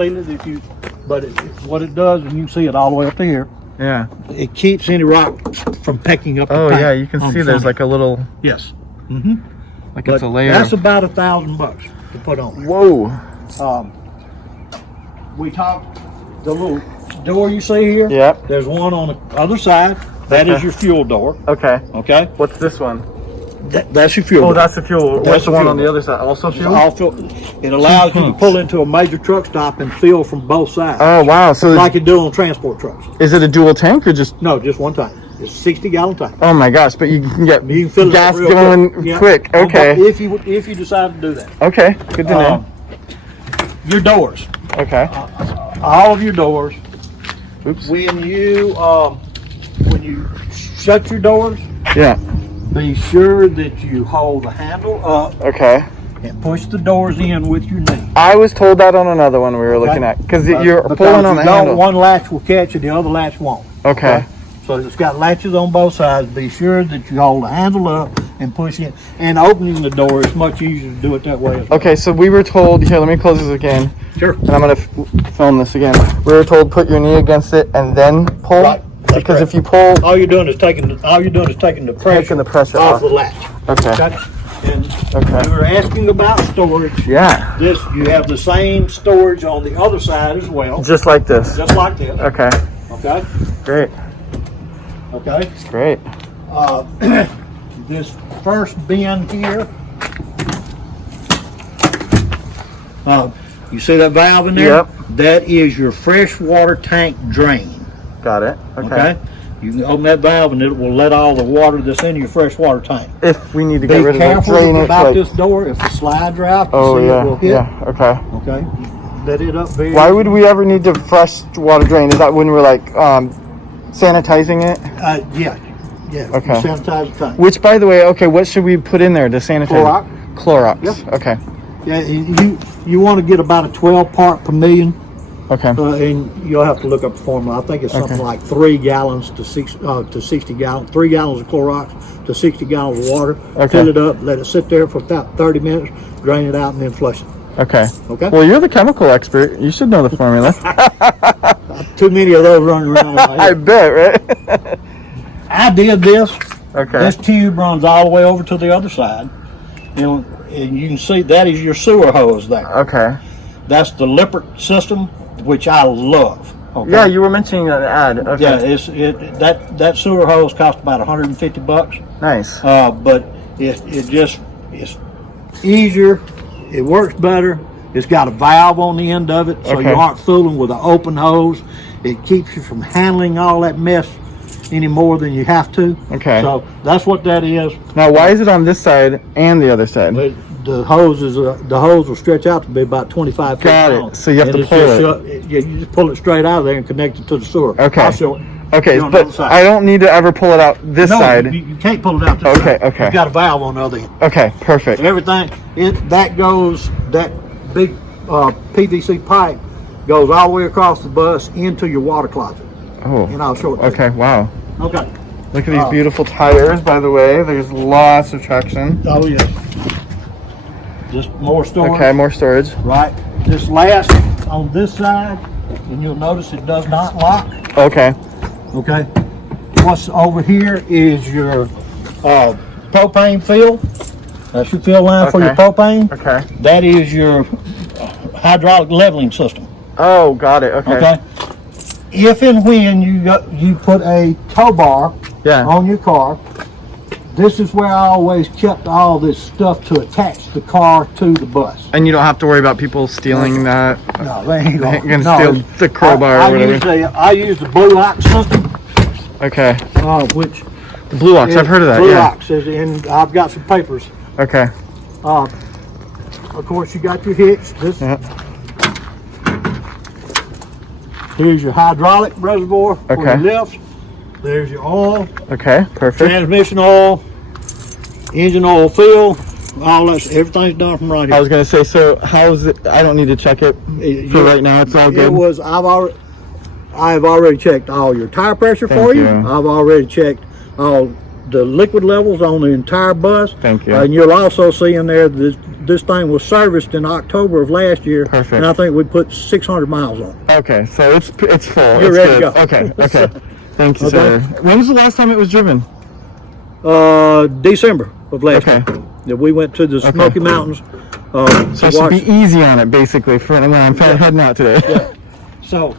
feel it if you, but what it does, and you can see it all the way up to here. Yeah. It keeps any rock from picking up. Oh yeah, you can see there's like a little. Yes. Like it's a layer. That's about $1,000 to put on. Whoa. We talked the little door you see here. Yep. There's one on the other side. That is your fuel door. Okay. Okay. What's this one? That's your fuel. Oh, that's the fuel. What's the one on the other side? Also fuel? All fuel. It allows you to pull into a major truck stop and fill from both sides. Oh wow! So like you do on transport trucks. Is it a dual tank or just? No, just one tank. It's a 60-gallon tank. Oh my gosh! But you can get fill gas going quick. Okay. If you decide to do that. Okay. Good to know. Your doors. Okay. All of your doors. Oops. When you shut your doors. Yeah. Be sure that you hold the handle up. Okay. And push the doors in with your knee. I was told that on another one we were looking at because you're pulling on the handle. One latch will catch it, the other latch won't. Okay. So it's got latches on both sides. Be sure that you hold the handle up and push it. And opening the door is much easier to do it that way as well. Okay, so we were told, here, let me close this again. Sure. And I'm going to film this again. We were told put your knee against it and then pull. Right. Because correct. if you pull, all you're doing is taking the pressure off the latch. Okay. And you were asking about storage. Yeah. You have the same storage on the other side as well. Just like this. Just like this. Okay. Okay. Great. Okay. Great. This first bin here. You see that valve in there? Yep. That is your freshwater tank drain. Got it. Okay. You can open that valve and it will let all the water that's in your freshwater tank. If we need to get rid of the drainage. Be careful about this door. If the slides are out, it will hit. Yeah. Okay. Okay. Let it up very. Why would we ever need to fresh water drain? Is that when we're like sanitizing it? Yeah. Okay. Sanitize the tank. Which, by the way, what should we put in there to sanitize? Clorox. Yep. Okay. Yeah. You want to get about a 12 part per million. Okay. And you'll have to look up the formula. I think it's something like 3 gallons to 60 gallons. 3 gallons of Clorox to 60 gallons of water. Okay. Fill it up. Let it sit there for about 30 minutes. Drain it out and then flush it. Okay. Okay. Well, you're the chemical expert. You should know the formula. Too many of those running around. I bet, right? I did this. Okay. This tube runs all the way over to the other side. And you can see that is your sewer hose there. Okay. That's the Lippert system, which I love. Okay? Yeah, you were mentioning an ad. Okay. Yeah, that sewer hose costs about $150. Nice. But it's easier. It works better. It's got a valve on the end of it, so you aren't fooling with an open hose. It keeps you from handling all that mess any more than you have to. Okay. So that's what that is. Now, why is it on this side and the other side? The hose will stretch out to be about 25 feet long. Got it. So you have to pull it. Yeah, you just pull it straight out of there and connect it to the sewer. Okay. I'll show it. Okay, but I don't need to ever pull it out this side. You can't pull it out this side. Okay. It's got a valve on the other end. Okay, perfect. Everything, that big PVC pipe goes all the way across the bus into your water closet. Oh. And I'll show it. Okay, wow. Okay. Look at these beautiful tires, by the way. There's lots of traction. Oh, yeah. Just more storage. Okay, more storage. Right. This last on this side, and you'll notice it does not lock. Okay. Okay. What's over here is your propane fill. That's your fill line for your propane. Okay. That is your hydraulic leveling system. Oh, got it. Okay. If and when you put a tow bar on your car, this is where I always kept all this stuff to attach the car to the bus. And you don't have to worry about people stealing that. No, they ain't gonna steal the crowbar or whatever. I use the Blue Lock system. Okay. Which the Blue Locks, I've heard of that. Blue Locks, and I've got some papers. Okay. Of course, you got your hitch. Here's your hydraulic reservoir for your lifts. There's your oil. Okay, perfect. Transmission oil, engine oil fill, all that. Everything's done from right here. I was gonna say, so how's it? I don't need to check it for right now. It's all good. I've already checked all your tire pressure for you. I've already checked all the liquid levels on the entire bus. Thank you. And you'll also see in there this thing was serviced in October of last year. Perfect. And I think we put 600 miles on it. Okay, so it's full. You're ready to go. Okay. Thank you, sir. When was the last time it was driven? December of last year. Yeah, we went to the Smoky Mountains. So I should be easy on it, basically, for when I'm heading out today. Yeah. So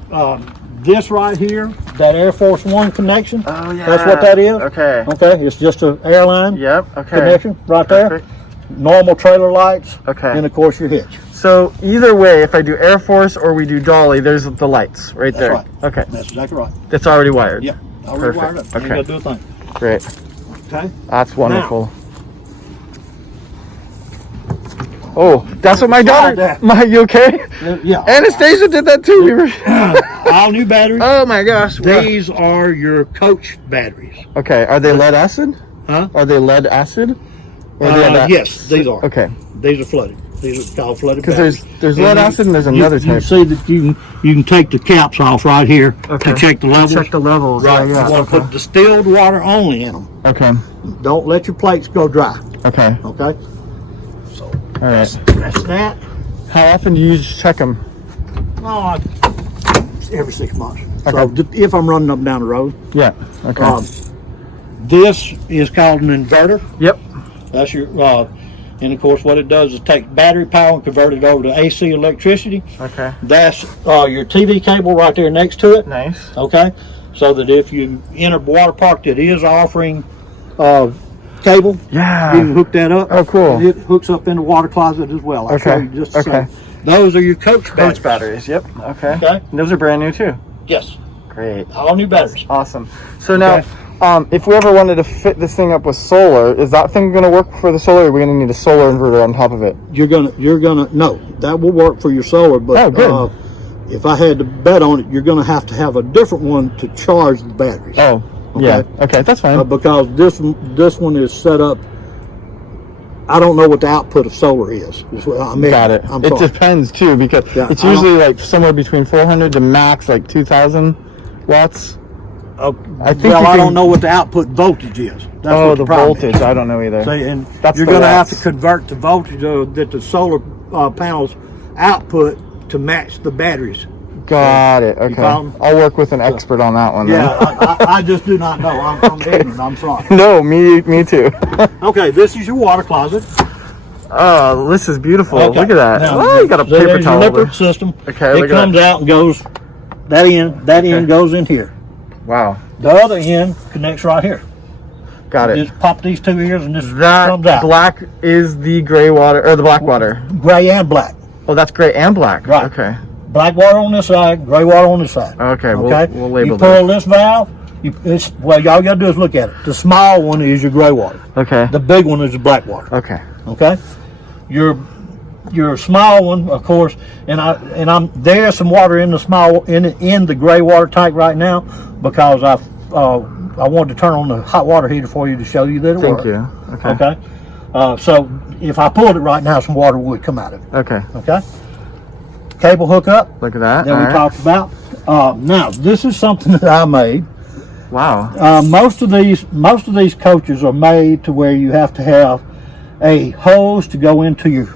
this right here, that Air Force One connection. Oh yeah. That's what that is. Okay. Okay. It's just an airline. Yep. Okay. Connection right there. Normal trailer lights. Okay. And of course your hitch. So either way, if I do Air Force or we do dolly, there's the lights right there. Right. Okay. That's exactly right. That's already wired. Yep. Already wired up. Okay. You gotta do a thing. Great. Okay. That's wonderful. Oh, that's what my daughter. You okay? Yeah. Anastasia did that too. We were. All new batteries. Oh my gosh. These are your coach batteries. Okay. Are they lead acid? Huh? Are they lead acid? Yes, these are. Okay. These are flooded. These are called flooded because batteries. there's lead acid and there's another type. You see that you can take the caps off right here to check the levels. Check the levels. Right. Yeah. You want to put distilled water only in them. Okay. Don't let your plates go dry. Okay. Okay. So. All right. That's that. How often do you check them? Oh, every 6 months. Okay. So if I'm running up and down the road. Yeah. Okay. This is called an inverter. Yep. That's your. And of course, what it does is take battery power and convert it over to AC electricity. Okay. That's your TV cable right there next to it. Nice. Okay. So that if you enter a water park that is offering cable, yeah, you can hook that up. Oh, cool. It hooks up in the water closet as well. I'll show you just a second. Those are your coach batteries. Yep. Okay. Okay. And those are brand new too. Yes. Great. All new batteries. Awesome. So now, if we ever wanted to fit this thing up with solar, is that thing going to work for the solar? Or are we going to need a solar inverter on top of it? You're gonna no, that will work for your solar, but if I had to bet on it, you're gonna have to have a different one to charge the batteries. Oh, okay. Yeah. Okay, that's fine. Because this one is set up. I don't know what the output of solar is. Got it. It depends too, because it's usually like somewhere between 400 to max like 2,000 watts. I don't know what the output voltage is. That's the voltage. I don't know either. See, and you're going to have to convert the voltage that the solar panels output to match the batteries. Got it. Okay. I'll work with an expert on that one. Yeah, I just do not know. I'm ignorant. I'm sorry. No, me too. Okay, this is your water closet. Oh, this is beautiful. Okay. Look at that. Now, you got a paper towel. Your liquid system. Okay, it comes out and goes. That end goes in here. Wow. The other end connects right here. Got it. Just pop these two ears and this comes out. That black is the gray water or the black water. Gray and black. Oh, that's gray and black. Right. Okay. Black water on this side, gray water on this side. Okay. We'll label you pull this valve. All you gotta do is look at it. The small one is your gray water. Okay. The big one is the black water. Okay. Okay. Your small one, of course, and there's some water in the small in the gray water tank right now because I wanted to turn on the hot water heater for you to show you that it works. Thank you. Okay. Okay. So if I pulled it right now, some water would come out of it. Okay. Okay. Cable hookup. Look at that. That we talked about. Now this is something that I made. Wow. Most of these coaches are made to where you have to have a hose to go into your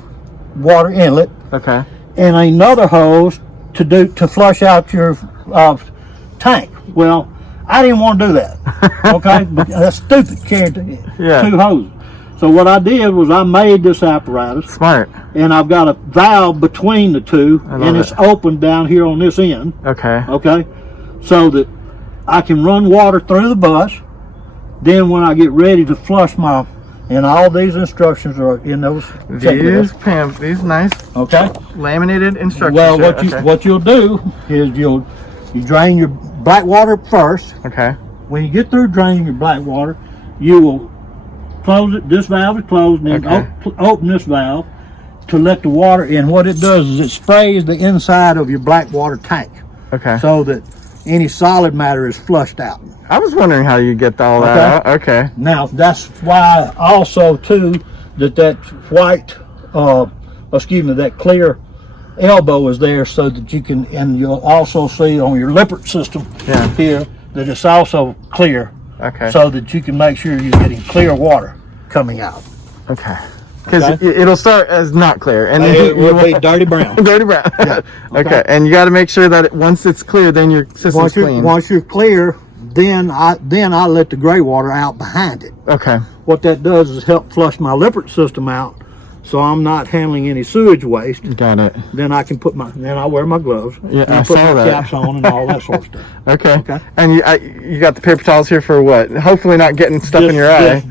water inlet. Okay. And another hose to flush out your tank. Well, I didn't want to do that. Okay, but that's stupid carrying two hoses. So what I did was I made this apparatus. Smart. And I've got a valve between the two, and it's open down here on this end. Okay. Okay, so that I can run water through the bus. Then when I get ready to flush and all these instructions are in those. These nice. Okay. Laminated instructions. Well, what you'll do is you drain your black water first. Okay. When you get through draining your black water, you will close it. This valve is closed, and then open this valve to let the water in. What it does is it sprays the inside of your black water tank. Okay. So that any solid matter is flushed out. I was wondering how you get all that out. Okay. Now that's why also too that white, that clear elbow is there so that you can, and you'll also see on your Lippert system here that it's also clear Okay. So that you can make sure you're getting clear water coming out. Okay. Because it'll start as not clear, and then it will be dirty brown. Dirty brown. Yeah. Okay. And you got to make sure that once it's clear, then your system's clean. Once you're clear, then I let the gray water out behind it. Okay. What that does is help flush my lippert system out, so I'm not handling any sewage waste. Got it. Then I can then I wear my gloves. Yeah, and I put my caps on and all that sort of stuff. Okay. And you got the paper towels here for what? Hopefully not getting stuff in your eye.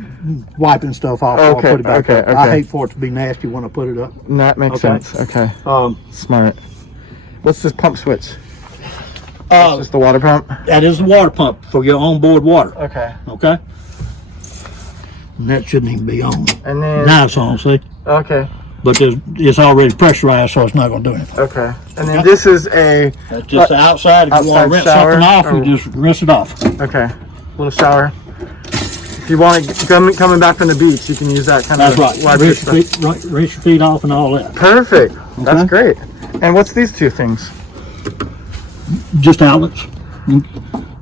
Wiping stuff off. Okay. I'll put it back up. Okay. I hate for it to be nasty when I put it up. That makes sense. Okay. Smart. What's this pump switch? It's just the water pump? That is the water pump for your onboard water. Okay. Okay. And that shouldn't even be on. And then now it's on, see? Okay. But it's already pressurized, so it's not going to do anything. Okay. And then this is that's just the outside. If you want to rinse something off, you just rinse it off. Okay. Little shower. If you want to coming back from the beach, you can use that kind of. That's right. Rinse your feet off and all that. Perfect. Okay. That's great. And what's these two things? Just outlets.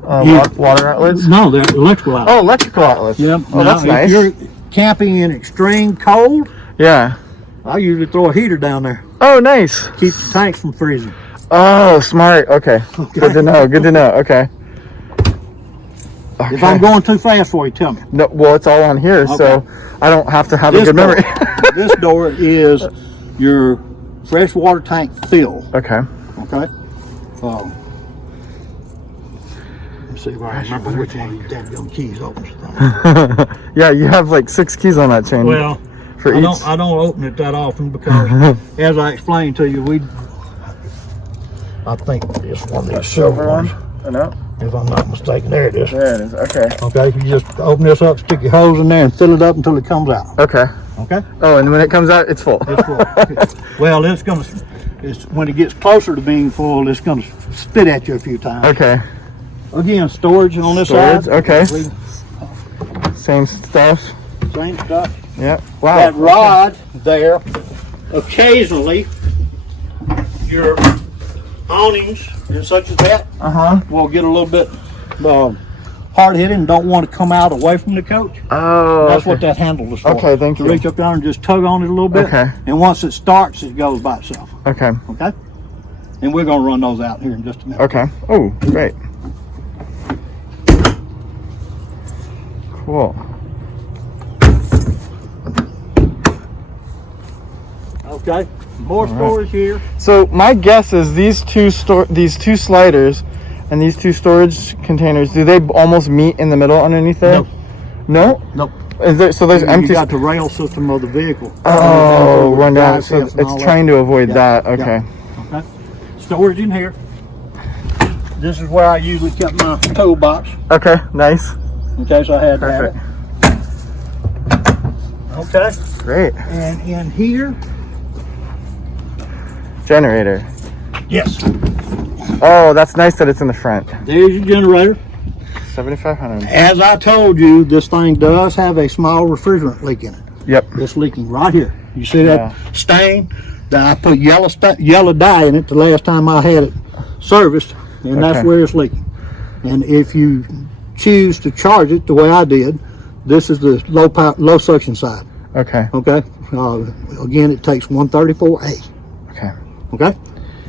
Water outlets? No, they're electrical outlets. Oh, electrical outlets. Yeah. Oh, that's nice. If you're camping in extreme cold, yeah, I usually throw a heater down there. Oh, nice. Keep the tanks from freezing. Oh, smart. Okay. Good to know. Good to know. Okay. If I'm going too fast for you, tell me. No, well, it's all on here, so I don't have to have a good memory. This door is your freshwater tank fill. Okay. Okay. Let's see if I remember which one of these damn keys opens the thing. Yeah, you have like 6 keys on that chain. Well, I don't open it that often because, as I explained to you, I think it's one of these silver ones. No. If I'm not mistaken, there it is. There it is. Okay. Okay, you just open this up, stick your hose in there, and fill it up until it comes out. Okay. Okay. Oh, and when it comes out, it's full. It's full. Well, when it gets closer to being full, it's gonna spit at you a few times. Okay. Again, storage on this side. Okay. Same stuff. Same stuff. Yeah. Wow. That rod there, occasionally, your awnings and such as that will get a little bit hard-hitted and don't want to come out away from the coach. Oh, that's what that handle is for. Okay, thank you. Reach up down and just tug on it a little bit. Okay. And once it starts, it goes by itself. Okay. Okay. And we're going to run those out here in just a minute. Okay. Oh, great. Cool. Okay. More storage here. So my guess is these two sliders and these two storage containers, do they almost meet in the middle underneath there? No. No? Nope. So there's empty. You got the rail system of the vehicle. Oh, run down. So it's trying to avoid that. Okay. Yeah. Okay. Storage in here. This is where I usually kept my toolbox. Okay. Nice. In case I had to have it. Okay. Great. And in here. Generator. Yes. Oh, that's nice that it's in the front. There's your generator. 7,500. As I told you, this thing does have a small refrigerant leak in it. Yep. It's leaking right here. You see that stain? That I put yellow dye in it the last time I had it serviced, and that's where it's leaking. And if you choose to charge it the way I did, this is the low suction side. Okay. Okay. Again, it takes 134A. Okay. Okay.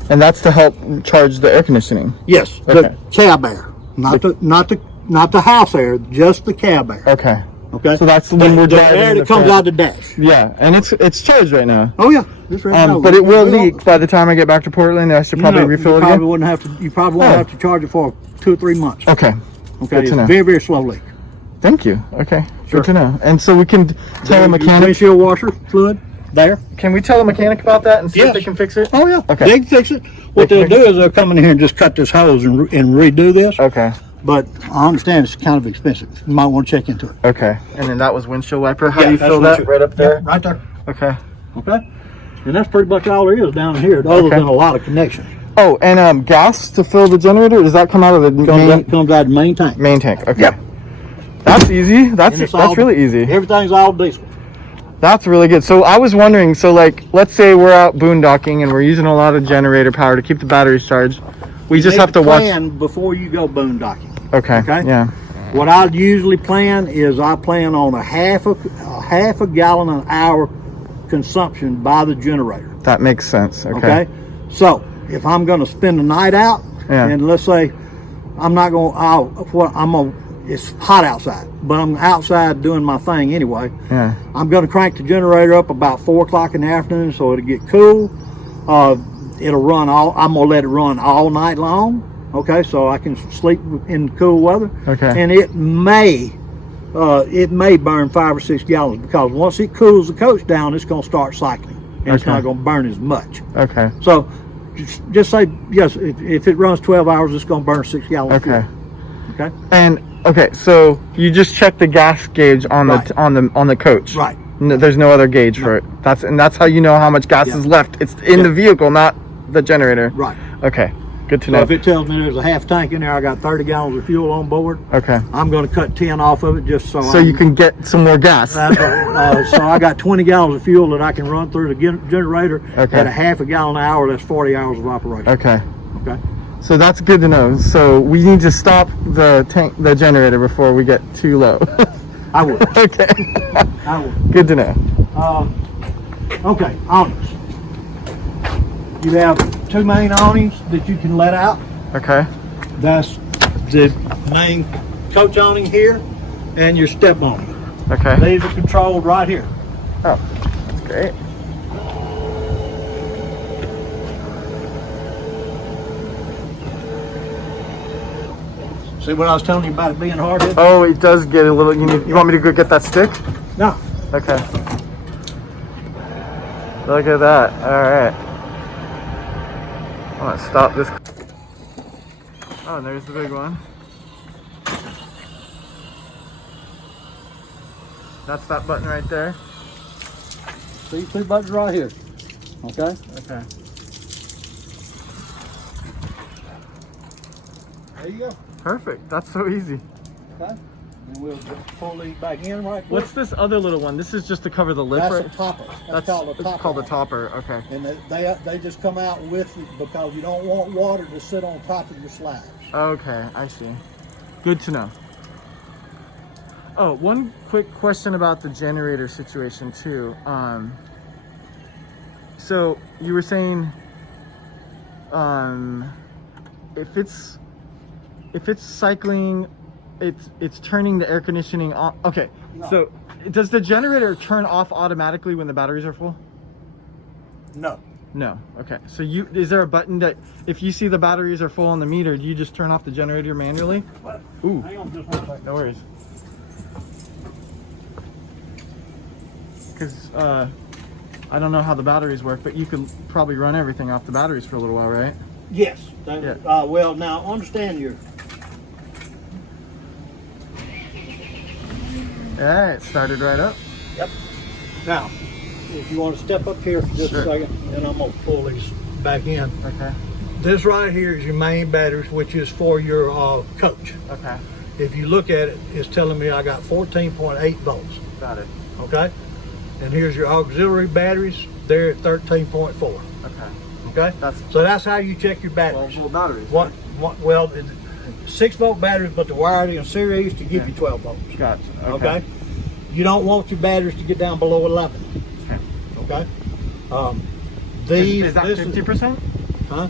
And that's to help charge the air conditioning. Yes. Okay. The cab air, not the house air, just the cab air. Okay. Okay. So that's when we're driving. The air that comes out the dash. Yeah, and it's charged right now. Oh yeah. It's right now. But it will leak by the time I get back to Portland. I should probably refill it again. You probably won't have to charge it for 2 or 3 months. Okay. Okay. It's a very, very slow leak. Thank you. Okay. Sure. Good to know. And so we can tell a mechanic. Windshield washer fluid there. Can we tell a mechanic about that and see if they can fix it? Oh yeah. Okay. They can fix it. What they'll do is they'll come in here and just cut this hose and redo this. Okay. But I understand it's kind of expensive. You might want to check into it. Okay. And then that was windshield wiper. How do you fill that? Right up there? Yeah, right there. Okay. Okay. And that's pretty much all there is down here, other than a lot of connections. Oh, and gas to fill the generator? Does that come out of the comes out of the main tank. Main tank. Okay. Yep. That's easy. That's really easy. Everything's all diesel. That's really good. So I was wondering, so like, let's say we're out boondocking and we're using a lot of generator power to keep the batteries charged. We just have to watch. Plan before you go boondocking. Okay. Yeah. What I usually plan is I plan on a half a gallon an hour consumption by the generator. That makes sense. Okay. So if I'm going to spend the night out, and let's say I'm not going, it's hot outside, but I'm outside doing my thing anyway. Yeah. I'm going to crank the generator up about 4 o'clock in the afternoon so it'll get cool. It'll run I'm going to let it run all night long. Okay, so I can sleep in cool weather. Okay. And it may burn 5 or 6 gallons, because once it cools the coach down, it's going to start cycling, and it's not going to burn as much. Okay. So just say yes. If it runs 12 hours, it's going to burn 6 gallons. Okay. Okay. And so you just check the gas gauge on the coach. Right. No, there's no other gauge for it. That's how you know how much gas is left. It's in the vehicle, not the generator. Right. Okay. Good to So know. if it tells me there's a half tank in there, I got 30 gallons of fuel on board. Okay. I'm going to cut 10 off of it just so you can get some more gas. So I got 20 gallons of fuel that I can run through the generator at a half a gallon an hour. That's 40 hours of operation. Okay. Okay. So that's good to know. So we need to stop the generator before we get too low. I would. Okay. I would. Good to know. Okay, awnings. You have 2 main awnings that you can let out. Okay. That's the main coach awning here and your step awning. Okay. These are controlled right here. Oh, that's great. See what I was telling you about it being hard hit? Oh, it does get a little. You want me to go get that stick? No. Okay. Look at that. All right. I'm gonna stop this. Oh, and there's the big one. That's that button right there. See, 2 buttons right here. Okay. Okay. There you go. Perfect. That's so easy. Okay. And we'll just pull these back in right quick. What's this other little one? This is just to cover the lip, That's right? a topper. It's called the topper. Okay. And they just come out with it because you don't want water to sit on top of your slabs. Okay, I see. Good to know. Oh, one quick question about the generator situation too. So you were saying, if it's cycling, it's turning the air conditioning on. Okay, No. So does the generator turn off automatically when the batteries are full? No. No. Okay. So is there a button that if you see the batteries are full on the meter, do you just turn off the generator manually? What? Ooh. Hang on just 1 second. No worries. Because I don't know how the batteries work, but you could probably run everything off the batteries for a little while, right? Yes. Yeah. Well, now understand your. Yeah, it started right up. Yep. Now, if you want to step up here for just a second, then I'm going to pull these back in. Okay. This right here is your main batteries, which is for your coach. Okay. If you look at it, it's telling me I got 14.8 volts. Got it. Okay. And here's your auxiliary batteries. They're at 13.4. Okay. Okay. So that's how you check your batteries. 12 volt batteries. Well, 6-volt batteries, but the wiring in series to give you 12 volts. Gotcha. Okay. You don't want your batteries to get down below 11. Okay. Okay. Is that 50%? Huh?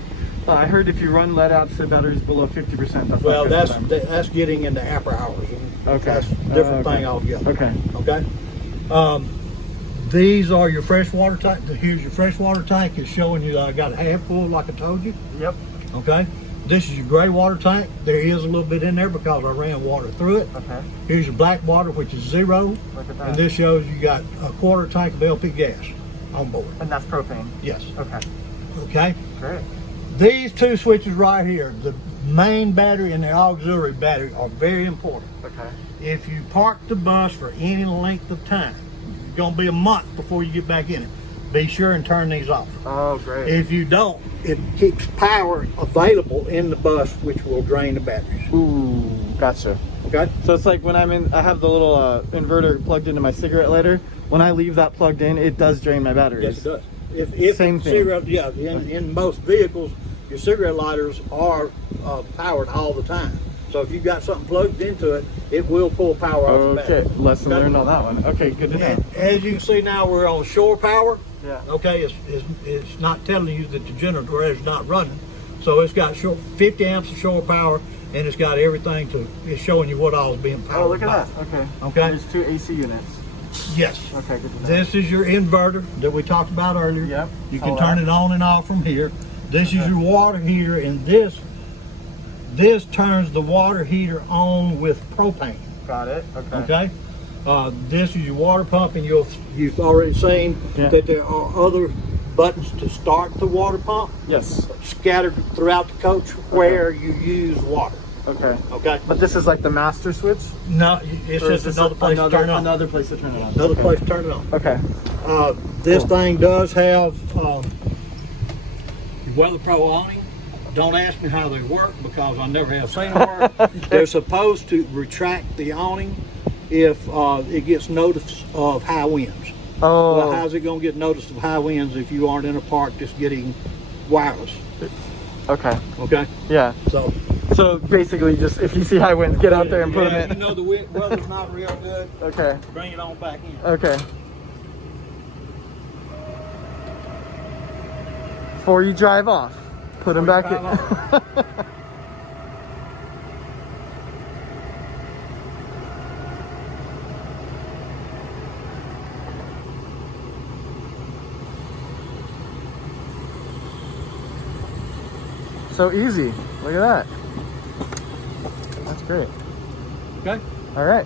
I heard if you run lead acid batteries below 50%. Well, that's getting into amper hours. Okay. That's a different thing altogether. Okay. Okay. These are your freshwater tank. Here's your freshwater tank. It's showing you that I got a half full, like I told you. Yep. Okay. This is your gray water tank. There is a little bit in there because I ran water through it. Okay. Here's your black water, which is 0. Look at that. And this shows you got a quarter tank of LP gas on board. And that's propane. Yes. Okay. Okay. Great. These 2 switches right here, the main battery and the auxiliary battery, are very important. Okay. If you park the bus for any length of time, it's going to be a month before you get back in it. Be sure and turn these off. Oh, great. If you don't, it keeps power available in the bus, which will drain the batteries. Ooh, gotcha. Okay. So it's like when I have the little inverter plugged into my cigarette lighter. When I leave that plugged in, it does drain my batteries. Yes, it does. If Same thing. In most vehicles, your cigarette lighters are powered all the time. So if you've got something plugged into it, it will pull power off the battery. Okay, lesson learned on that one. Okay, good to know. And as you can see now, we're on shore power. Yeah. Okay, it's not telling you that the generator is not running. So it's got 50 amps of shore power, and it's got everything it's showing you what all is being powered. Oh, look at by. that. Okay. Okay. There's 2 AC units. Yes. Okay, good to know. This is your inverter that we talked about earlier. Yep. You can turn it on and off from here. This is your water heater, and this turns the water heater on with propane. Got it. Okay. Okay. This is your water pump, and you've already seen that there are other buttons to start the water pump. Yes. Scattered throughout the coach where you use water. Okay. Okay. But this is like the master switch? No, it's just another place to turn it on. Another place to turn it on. Another place to turn it on. Okay. This thing does have Weather Pro awning. Don't ask me how they work because I never have seen them work. Okay. They're supposed to retract the awning if it gets notice of high winds. Oh. Well, how's it going to get notice of high winds if you aren't in a park just getting wireless? Okay. Okay? Yeah. So basically, just if you see high winds, get out there and put them in. You know the weather's not real good. Okay. Bring it on back in. Okay. Before you drive off, put them back in. So easy. Look at that. That's great. Okay. All right.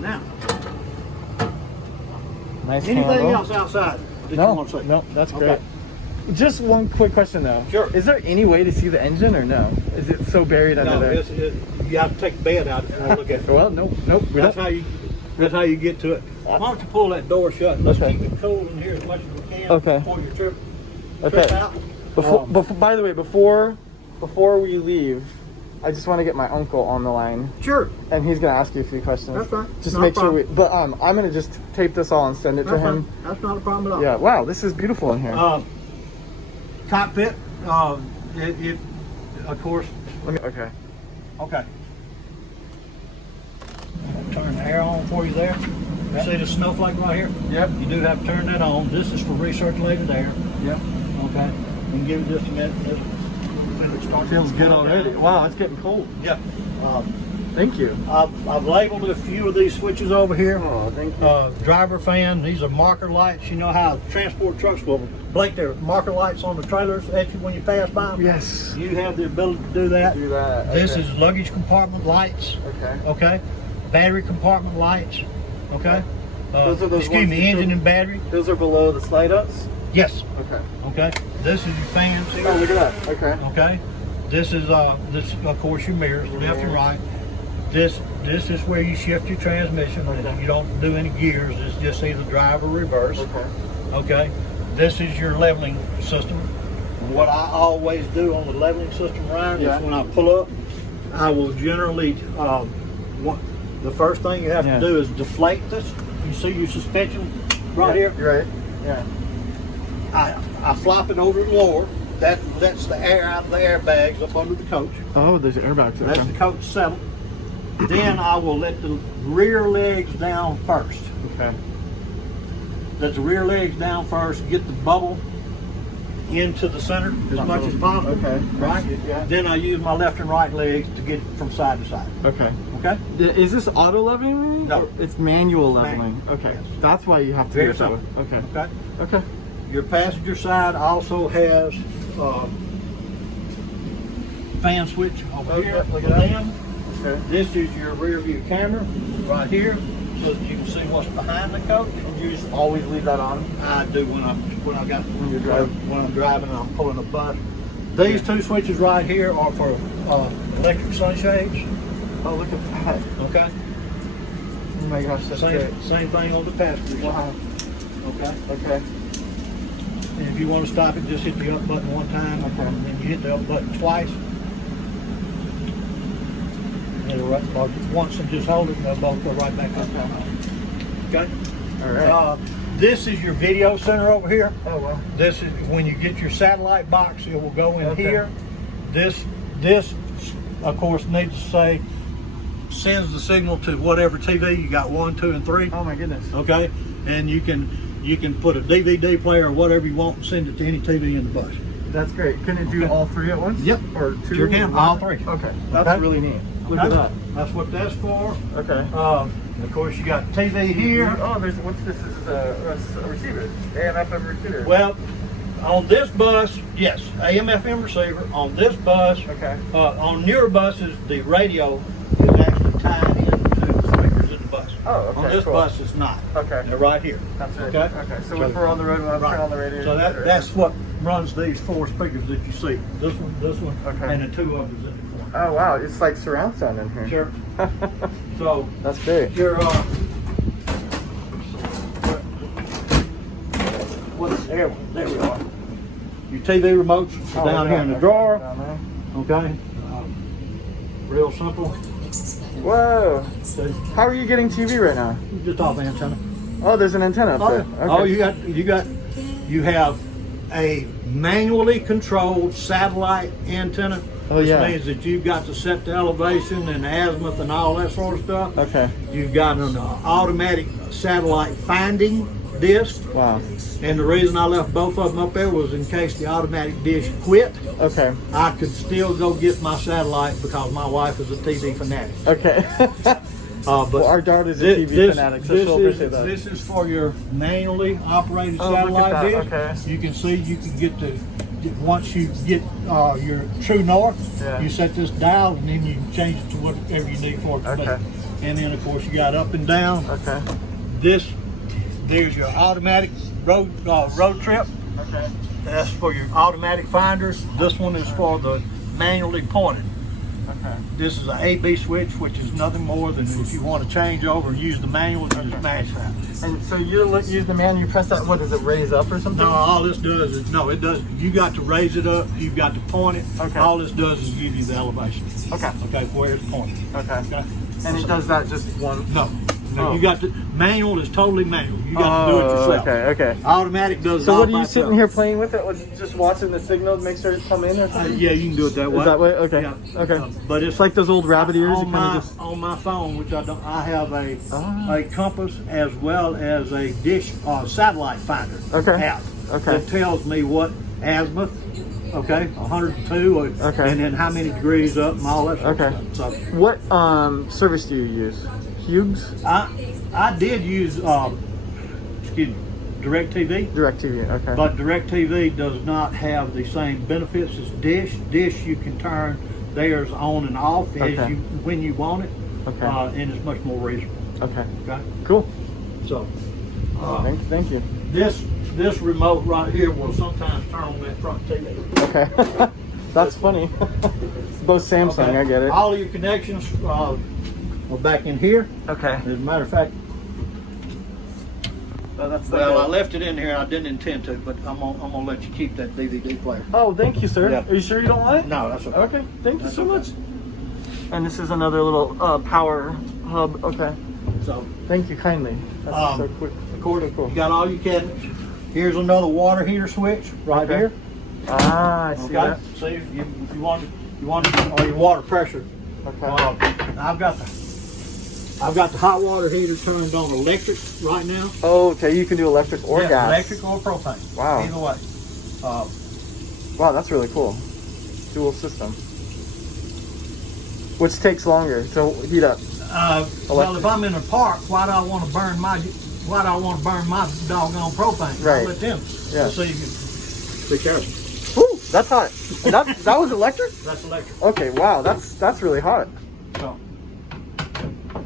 Now, Nice anything handle. else outside that you No, want to say? no, that's great. Okay. Just one quick question though. Sure. Is there any way to see the engine or no? Is it so buried under No, there? you have to take the bed out if you want to look at it. Well, nope. That's how you get to it. Why don't you pull that door shut and let's keep it cool in here as much as we can before your trip out. Before, by the way, before we leave, I just want to get my uncle on the line. Sure. And he's gonna ask you a few questions. That's fine. Just Not make a problem. sure we. But I'm gonna just tape this all and send it to him. Fine. That's not a problem at all. Yeah. Wow, this is beautiful in here. Cockpit. Of course. Okay. Okay. Turn the air on for you there. Yep. See the snowflake right here? Yep. You do have to turn that on. This is for recirculated air. Yep. Okay. We can give it just a minute. Feels good already. Wow, it's getting cold. Yeah. Thank you. I've labeled a few of these switches over here. Oh, thank you. Driver fan. These are marker lights. You know how transport trucks will blink their marker lights on the trailers at you when you pass by them? Yes. You have the ability to do that. Do that. This Okay. is luggage compartment lights. Okay. Okay. Battery compartment lights. Okay. Those are those excuse ones me, you engine showed- and battery. Those are below the slide ups? Yes. Okay. Okay. This is your fan. See? Oh, look at that. Okay. Okay. This is of course your mirrors, left and right. This is where you shift your transmission. Okay. You don't do any gears. It's just either drive or reverse. Okay. Okay. This is your leveling system. What I always do on the leveling system, Ryan, Yeah. is when I pull up, I will generally the first thing you have to do is deflate this. You see your suspension right here? You're right. Yeah. I flop it over the lower. That lets the air out of the airbags up under the coach. Oh, there's airbags. Okay. That's the coach settle. Then I will let the rear legs down first. Okay. Let the rear legs down first, get the bubble into the center as much as possible. Okay. Right? Yeah. Then I use my left and right legs to get from side to side. Okay. Okay? Is this auto leveling? No. Or it's manual leveling. Manual. Okay. Yes. That's why you have to Very do it that way. simple. Okay. Okay? Okay. Your passenger side also has fan switch over here. Look at that. Then, Okay. this is your rear view camera right here, so that you can see what's behind the coach. You just always leave that on? I do when I'm you're driving. when I'm driving and I'm pulling a bus. These two switches right here are for electric sunshades. Oh, look at that. Okay. Oh my gosh, that's great. Same thing on the passenger side. Wow. Okay. Okay. And if you want to stop it, just hit the up button one time, Okay. and then you hit the up button twice. It'll once and just hold it, and they'll both go right back up. Okay. All right. This is your video center over here. Oh, well. This is when you get your satellite box. It will go in Okay. here. This of course, needs to say, sends the signal to whatever TV you got, 1, 2, and 3. Oh my goodness. Okay, and you can put a DVD player or whatever you want and send it to any TV in the bus. That's great. Can it do all 3 at once? Yep. Or 2? Sure can. All 3. Okay. That's really neat. Look at that. That's what that's for. Okay. Of course, you got TV here. Oh, what's this? This is a receiver. AM/FM receiver. Well, on this bus, yes, AM/FM receiver. On this bus, okay. On newer buses, the radio is actually tied into the speakers in the bus. Oh, okay. On this cool. bus, it's not. Okay. They're right here. That's right. Okay. Okay. So if we're on the road, we'll have to turn on the radio. So that's what runs these 4 speakers that you see. This one, okay. and the 2 others in the corner. Oh wow, it's like surround sound in here. Sure. So that's great. Your there we are. Your TV remotes are down here in the drawer. Okay. Real simple. Whoa. See? How are you getting TV right now? Just off the antenna. Oh, there's an antenna up there. Okay. Oh, you have a manually controlled satellite antenna. Oh, which yeah. means that you've got to set the elevation and azimuth and all that sort of stuff. Okay. You've got an automatic satellite finding disc. Wow. And the reason I left both of them up there was in case the automatic dish quit. Okay. I could still go get my satellite because my wife is a TV fanatic. Okay. But well, our daughter's a TV fanatic, so she'll appreciate that. This is for your manually operated satellite look at dish. that. Okay. You can see you can get to, once you get your true north, you set this dial and then you can change it to whatever you need for it to be. And then of course you got up and down. Okay. There's your automatic road trip. Okay. That's for your automatic finders. This one is for the manually pointed. Okay. This is an A/B switch, which is nothing more than if you want to change over and use the manual, you just mash that. And so you use the manual, you press that, what does it raise up or something? No, all this does is, it does, you got to raise it up, you've got to point it. Okay. All this does is give you the elevation. Okay. Okay, where it's pointed. Okay. And it does that just one? No. You got to, manual is totally manual. You got to do it yourself. Okay. Automatic does it So all what are you by sitting itself. here playing with it? Just watching the signal to make sure it's coming in or something? Yeah, you can do it that way. Is that way? Okay. Yeah. Okay. But it's like those old rabbit ears. On my phone, which I have a compass as well as a dish satellite finder app that tells me what azimuth, 102, and then how many degrees up and all that sort of stuff. So, what service do you use? Hughes? I did use DirecTV. DirecTV, okay. But DirecTV does not have the same benefits as Dish. Dish you can turn theirs on and off when you want it. Okay. And it's much more reasonable. Okay. Okay. Cool. So thank you. This remote right here will sometimes turn on that front TV. Okay. That's funny. Both Samsung, I get it. All of your connections are back in here. Okay. As a matter of fact, I left it in here. I didn't intend to, but I'm gonna let you keep that DVD player. Oh, thank you, sir. Yeah. Are you sure you don't want it? No, that's okay. Okay. Thank you so much. And this is another little power hub. Okay. So thank you kindly. That's so quick. Cool. You got all your cabinets. Here's another water heater switch right here. Ah, I see that. See, if you want or your water pressure. Okay. I've got the hot water heater turned on electric right now. Oh, okay. You can do electric or gas. Electric or propane. Wow. Either way. Wow, that's really cool. Dual system. Which takes longer to heat up. Well, if I'm in a park, why do I want to burn my doggone propane? Right. I'll let them. Yeah. So you can be careful. Woo, that's hot. And that was electric? That's electric. Okay, wow, that's really hot. So,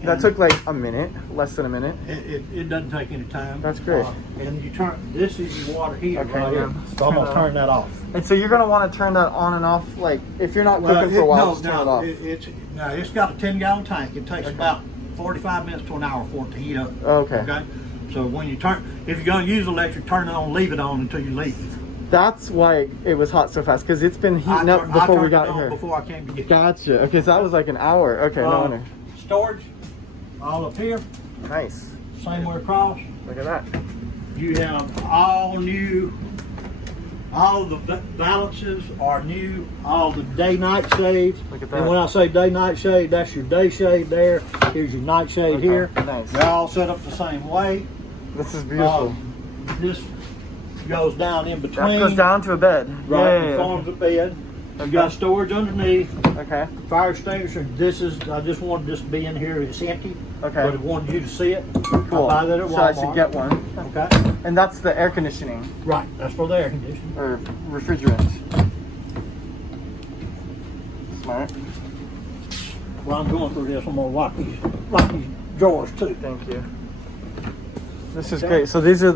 that took like a minute, less than a minute. It doesn't take any time. That's great. And you turn, this is your water heater right yeah. here. So I'm gonna turn that off. And so you're gonna want to turn that on and off, like if you're not cooking for a while, just turn it off. It's got a 10-gallon tank. It takes about 45 minutes to an hour for it to heat up. Okay. Okay. So when you if you're gonna use electric, turn it on, leave it on until you leave. That's why it was hot so fast, because it's been heating up before we got here. Before I came to get you. Gotcha. Okay, so that was like an hour. Okay, no wonder. Storage, all up here. Nice. Same way across. Look at that. You have all new All the balances are new. All the day-night shades. Look at that. And when I say day-night shade, that's your day shade there. Here's your night shade here. Nice. They're all set up the same way. This is beautiful. This goes down in between. That goes down to a bed. Right, Yeah. forms a bed. You got storage underneath. Okay. Fire extinguisher. This is. I just wanted this to be in here. It's empty. Okay. But I wanted you to see it. Cool. I buy that at Walmart. So I should get one. Okay. And that's the air conditioning Right. That's for the air conditioning. or refrigerant. Smart. While I'm going through this, I'm gonna lock these drawers too. Thank you. This is Okay. great. So these are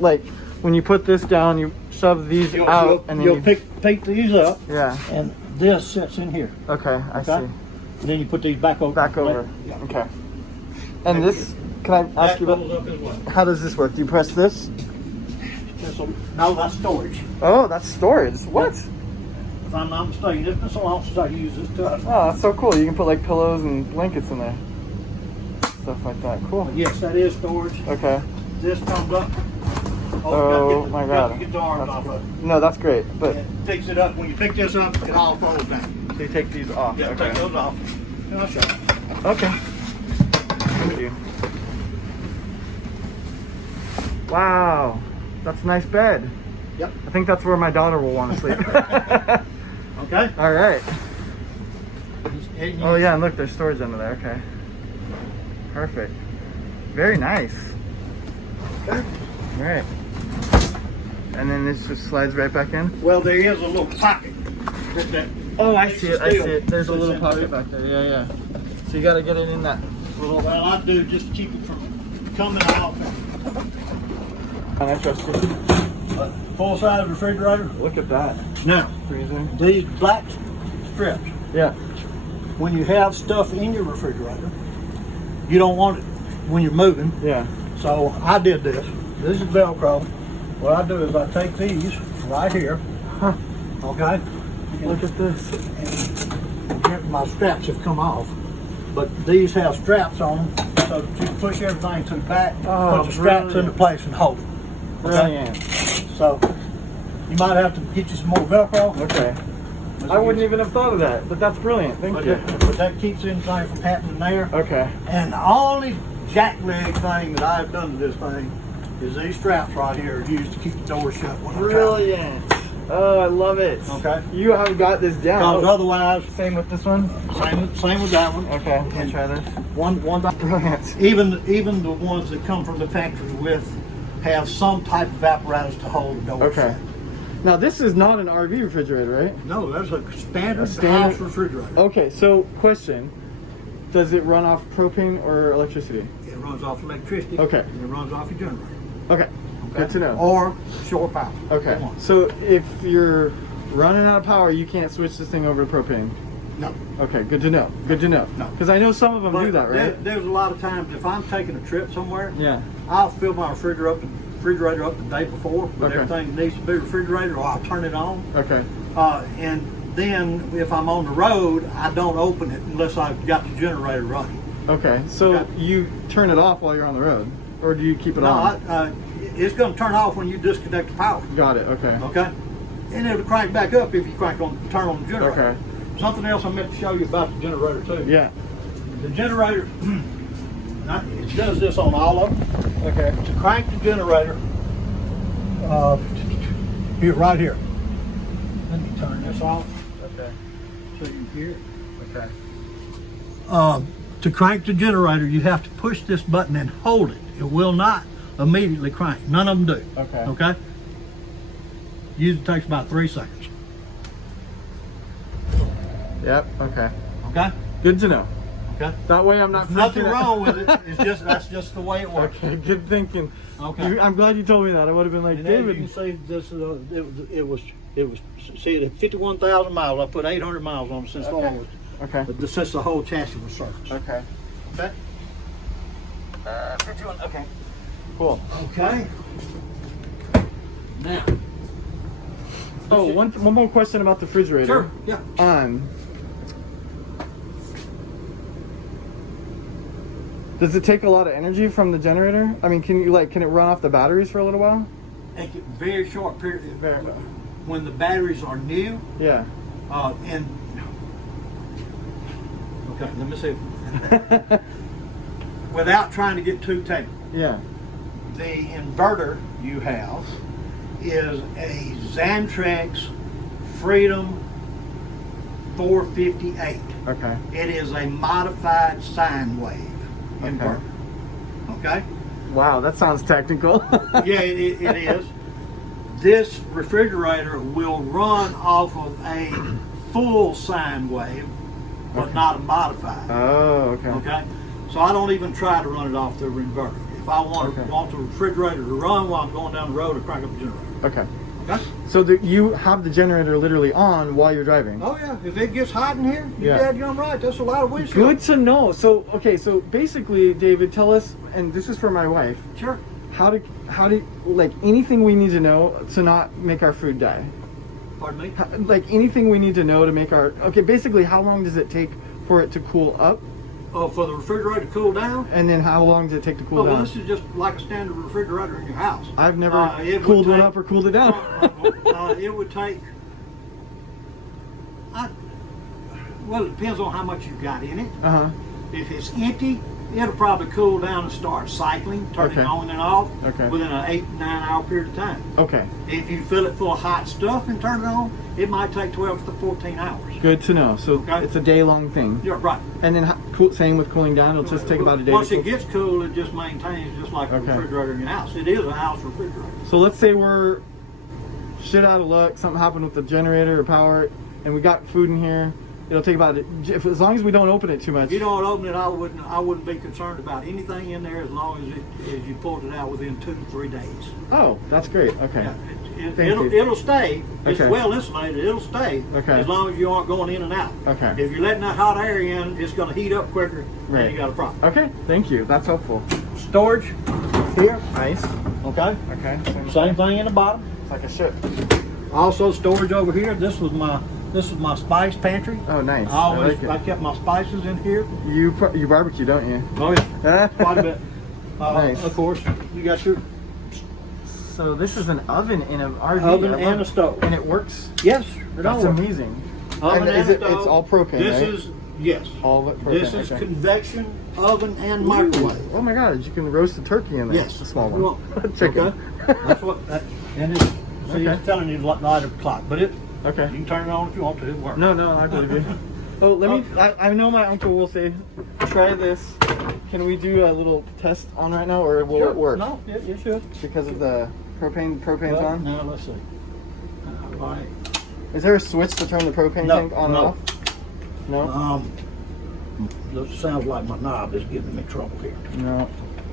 like when you put this down, you shove these out, and then you'll pick these up, Yeah. and this sits in here. Okay, I see. And then you put these back over. Back over. Yeah. Okay. And this, can I ask That you goes about? up as well. How does this work? Do you press this? No, that's storage. Oh, that's storage. What? If I'm not mistaken, it's been so long since I used this stuff. Oh, that's so cool. You can put like pillows and blankets in there. Stuff like that. Cool. Yes, that is storage. Okay. This comes up. Oh, my God. Get the arms off of it. No, that's great. But It picks it up. When you pick this up, it all folds down. so you take these off. Yeah, Okay. take those off. And I'll show you. Okay. Thank you. Wow. That's a nice bed. Yep. I think that's where my daughter will want to sleep. Okay. All right. And you- Oh yeah, and look, there's storage under there. Okay. Perfect. Very nice. Okay. All right. And then this just slides right back in. Well, there is a little pocket. That Oh, I see it. I see Steel. it. There's a little It's pocket in back there. Yeah, yeah. So you got to get it in that little. Well, I do just to keep it from coming off. And I trust you. Full-size refrigerator. Look at that. Now, Freezing. these black strips, Yeah. when you have stuff in your refrigerator, you don't want it when you're moving. Yeah. So I did this. This is Velcro. What I do is I take these right here. Huh. Okay. Look at this. And here my straps have come off, but these have straps on them, so that you can push everything to the back, Oh, put the straps brilliant. into place, and hold it. Brilliant. So you might have to get you some more Velcro. Okay. I wouldn't even have thought of that, but that's brilliant. Thank But, you. but that keeps anything from happening there. Okay. And the only jackleg thing that I've done to this thing is these straps right here are used to keep the door shut when I'm Brilliant. Oh, I love it. Okay. You have got this down. Because otherwise, Same with this one. same with that one. Okay. Let me try this. One Brilliant. even the ones that come from the factory with have some type of apparatus to hold the door Okay. shut. Now this is not an RV refrigerator, right? No, that's a standard, standard- house refrigerator. Okay. So question: does it run off propane or electricity? It runs off electricity. Okay. And it runs off your generator. Okay. Good to know. Or shore power. Okay. Come on. So if you're running out of power, you can't switch this thing over to propane. No. Okay. Good to know. Good to know. No. Because I know some of them do that, right? There's a lot of times if I'm taking a trip somewhere, Yeah. I'll fill my refrigerator up the day before with Okay. everything that needs to be refrigerated, or I'll turn it on. Okay. And then if I'm on the road, I don't open it unless I've got the generator running. Okay. So Okay. you turn it off while you're on the road, or do you keep it No, on? it's going to turn off when you disconnect the power. Got it. Okay. Okay? And it'll crank back up if you turn on the generator. Okay. Something else I meant to show you about the generator too. Yeah. The generator, it does this on all of them. Okay. To crank the generator, here, right here. Let me turn this off Okay. so you can hear it. Okay. To crank the generator, you have to push this button and hold it. It will not immediately crank. None of them do. Okay. Okay? Usually takes about 3 seconds. Yep. Okay. Okay? Good to know. Okay? That way I'm not. Nothing freaking out. wrong with it. That's just the way it works. Okay. Good thinking. Okay. I'm glad you told me that. I would have been like, And as you David. can see, this it was see it at 51,000 miles. I put 800 miles on it since Okay. since the whole chassis was serviced. Okay. Okay. 51. Okay. Cool. Okay. Now. Oh, one more question about the refrigerator. Sure. Yeah. Does it take a lot of energy from the generator? I mean, can it run off the batteries for a little while? Take it very short period. when the batteries are new. Yeah. And okay, let me see. Without trying to get too technical. Yeah. The inverter you have is a Xantrex Freedom 458. Okay. It is a modified sine wave inverter. Okay? Wow, that sounds technical. Yeah, it is. This refrigerator will run off of a full sine wave, but not a modified. Oh, okay. Okay? So I don't even try to run it off the inverter. If I want the refrigerator to run while I'm going down the road, I crank up the generator. Okay. Okay? So you have the generator literally on while you're driving? Oh yeah. If it gets hot in here, you're dadgum right. That's a lot of windshield. Good to know. So okay, so basically, David, tell us, and this is for my wife. Sure. How do like anything we need to know to not make our food die? Pardon me? Like anything we need to know to make our basically how long does it take for it to cool up? Oh, for the refrigerator to cool down? And then how long does it take to cool down? Well, this is just like a standard refrigerator in your house. I've never cooled one up or cooled it down. It would take, well, it depends on how much you've got in it. Uh-huh. If it's empty, it'll probably cool down and start cycling, turning on and off within an 8-9 hour period of time. Okay. If you fill it full of hot stuff and turn it on, it might take 12 to 14 hours. Good to know. So it's a day-long thing. Yeah, right. And then same with cooling down, it'll just take about a day. Once it gets cool, it just maintains just like a refrigerator in your house. It is a house refrigerator. So let's say we're shit out of luck, something happened with the generator or power, and we got food in here. It'll take about as long as we don't open it too much. If you don't open it, I wouldn't be concerned about anything in there as long as you pulled it out within 2 to 3 days. Oh, that's great. Okay. Yeah, it'll stay. It's well insulated. It'll stay as long as you aren't going in and out. Okay. If you're letting that hot air in, it's going to heat up quicker. Then you got a problem. Okay. Thank you. That's helpful. Storage here. Nice. Okay. Okay. Same thing in the bottom. It's like a ship. Also storage over here. This was my spice pantry. Oh, nice. I kept my spices in here. You barbecue, don't you? Oh yeah, quite a bit. Nice. Of course, you got your. So this is an oven in an RV. Oven and a stove. And it works. Yes, that's amazing. Oven and it's all propane. This right? is yes. All of it propane. This is convection oven and microwave. Oh my God! You can roast a turkey in there. Yes, a small one. Chicken. That's what. And it's. See, it's telling you light the clock, but it. Okay. You can turn it on if you want to. It works. No, I believe you. Oh, let me. I know my uncle will say, try this. Can we do a little test on right now, or will it work? No, you should. Because of the propane's on. Now let's see. Right. Is there a switch to turn the propane tank on and off? No. It sounds like my knob is giving me trouble here. No.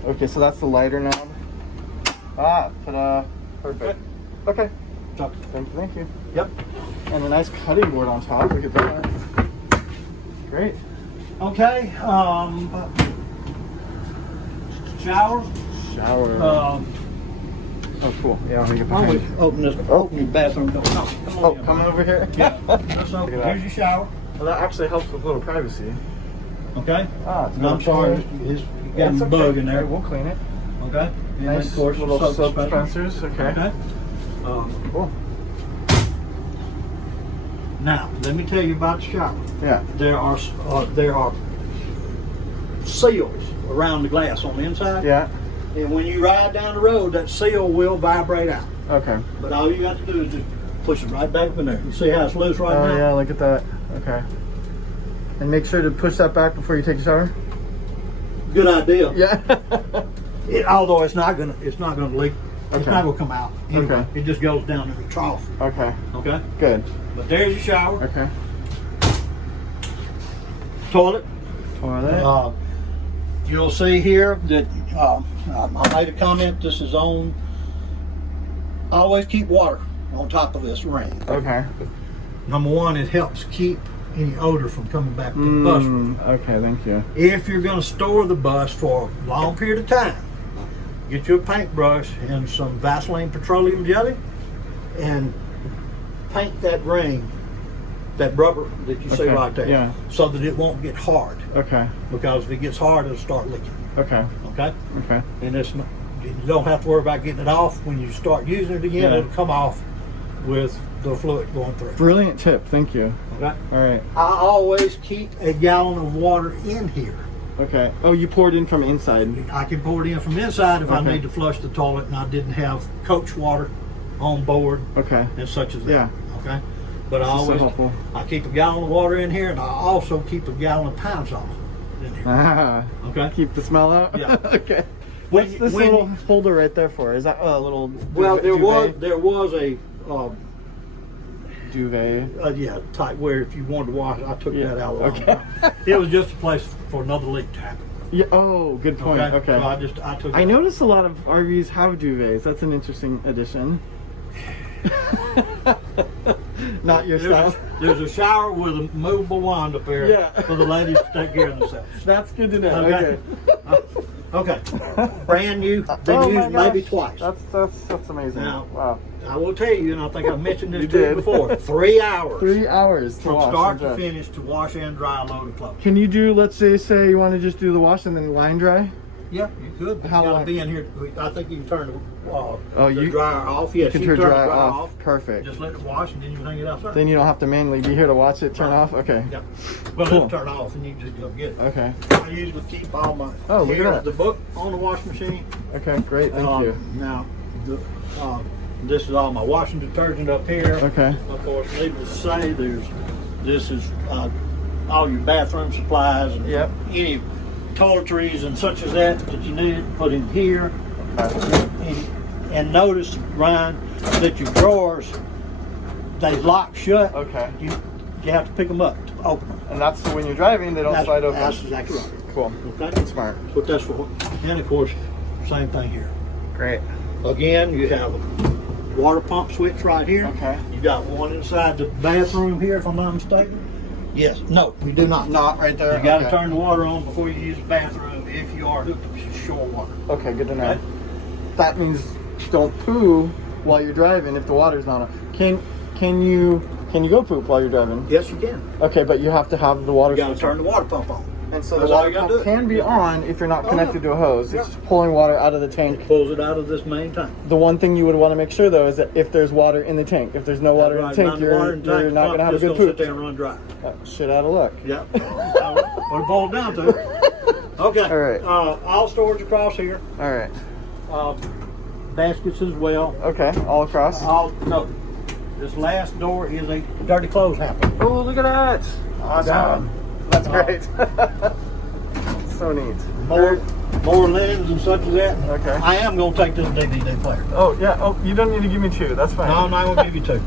Okay, so that's the lighter knob. Ta-da! Perfect. Okay. Thank you. Yep. And a nice cutting board on top. Look at that. Great. Okay. Shower. Oh, cool. Yeah, I'll get Why don't we open the bathroom door? Come over here. Yeah. So here's your shower. Well, that actually helps with a little privacy. Okay. It's I'm sorry. You got a bug in there. We'll clean it. Okay. And nice of course, little soap dispensers. Okay. Cool. Now, let me tell you about the shower. Yeah. There are seals around the glass on the inside. Yeah. And when you ride down the road, that seal will vibrate out. Okay. But all you got to do is just push it right back up in there. You see how it's loose right now? Oh yeah, look at that. Okay. And make sure to push that back before you take a shower. Good idea. Yeah. Although it's not gonna leak. It's Okay. not gonna come out. Anyway, Okay. It just goes down in the trough. Okay. Okay. Good. But there's your shower. Okay. Toilet. Toilet. You'll see here that I made a comment. This is on. Always keep water on top of this ring. Okay. Number one, it helps keep any odor from coming back to the bus. Okay, thank you. If you're going to store the bus for a long period of time, get you a paintbrush and some Vaseline petroleum jelly and paint that ring, that rubber that you see right there, so that it won't get hard. Okay. Because if it gets hard, it'll start leaking. Okay. Okay? Okay. And you don't have to worry about getting it off. When you start using it again, it'll come off with the fluid going through. Brilliant tip. Thank you. Okay. All right. I always keep a gallon of water in here. Okay. Oh, you poured in from inside. I can pour it in from inside if I need to flush the toilet and I didn't have coach water on board. Okay. And such as that. Yeah. Okay. But I keep a gallon of water in here, and I also keep a gallon of pine salt in here. Ah. Okay. Keep the smell out. Yeah. Okay. What's this little holder right there for? Is that a little? Well, there was a duvet. yeah, type where if you wanted to wash, I took that out. Okay. It was just a place for another leak to happen. Yeah. Oh, good point. Okay. So I took. I noticed a lot of RVs have duvets. That's an interesting addition. Not your style. There's a shower with a movable wand up there for the ladies to take care of themselves. That's good to know. Okay. Brand new. Been used maybe twice. That's amazing. Now, wow. I will tell you, and I think I've mentioned this to you before. 3 hours. 3 hours from start to finish to wash and dry a load of clothes. Can you do? Let's say you want to just do the wash and then line dry. Yeah, you could. How long? Be in here. I think you can turn the you dryer off. Yes, you can turn the dryer off. Perfect. Just let it wash, and then you hang it outside. Then you don't have to manually be here to watch it turn off. Okay. Yep. Well, cool. Let's turn it off, and you just go get it. Okay. I usually keep all my. Oh, look at that. The book on the washing machine. Okay, great. Thank you. Now, this is all my washing detergent up here. Okay. Of course, needless to say, this is all your bathroom supplies and any toiletries and such as that you need put in here. And notice, Ryan, that your drawers, they lock shut. Okay. You have to pick them up to open them. And that's so when you're driving, they don't slide open. That's exactly right. Cool. Okay. That's smart. That's what that's for. And of course, same thing here. Great. Again, you have a water pump switch right here. Okay. You got one inside the bathroom here, if I'm not mistaken. Yes. No, we do not. Not right there. You got to turn the water on before you use the bathroom if you are hooked to shore water. Okay, good to know. Okay? That means don't poo while you're driving if the water's not on. Can you go poop while you're driving? Yes, you can. Okay, but you have to have the water. You got to turn the water pump on. And so the water pump can be on if you're not connected to a hose. It's just pulling water out of the tank. It pulls it out of this main tank. The one thing you would want to make sure though is that if there's water in the tank, if there's no water in the tank, you're not going to have a good poop. Sit there and run dry. Shit out of luck. Yep. What it boiled down to. Okay. All right. All storage across here. All right. Baskets as well. Okay. All across. No. This last door is a dirty clothes hamper. Oh, look at that! Awesome. That's great. So neat. More linens and such as that. Okay. I am going to take this DVD player. Oh, yeah. Oh, you don't need to give me two. That's fine. No, I'm not going to give you two.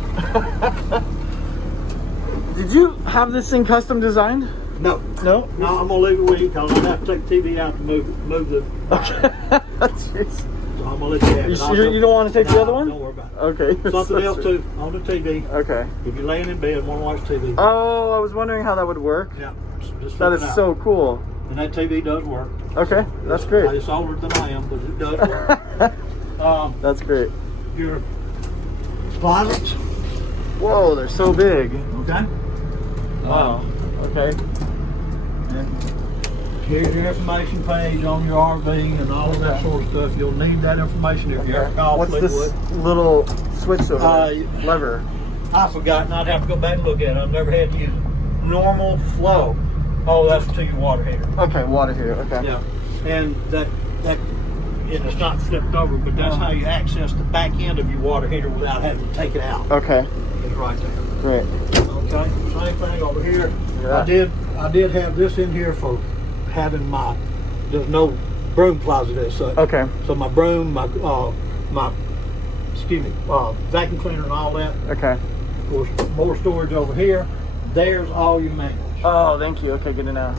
Did you have this thing custom designed? No. No? No, I'm going to leave it with you because I'm going to have to take the TV out to move the... Jeez. So I'm going to let you have it. You sure you don't want to take the other one? Don't worry about it. Okay. Something else too, on the TV. Okay. If you're laying in bed and want to watch TV. Oh, I was wondering how that would work. Yeah. Just that is so cool. And that TV does work. Okay, that's great. It's older than I am, but it does work. That's great. Your closets. Whoa, they're so big. Okay. Wow. Okay. And here's your information page on your RV and all of that sort of stuff. You'll need that information if you ever call Fleetwood. What's this little switch over there? Lever? I forgot, and I'd have to go back and look at it. I've never had to use it. Normal flow. Oh, that's to your water heater. Okay, water heater. Okay. Yeah, and that and it's not flipped over, but that's how you access the back end of your water heater without having to take it out. Okay. It's right there. Great. Okay. Same thing over here. Yeah. I did have this in here for having there's no broom closet as such. Okay. So my broom, my vacuum cleaner and all that. Okay. Of course, more storage over here. There's all your manuals. Oh, thank you. Okay, good to know.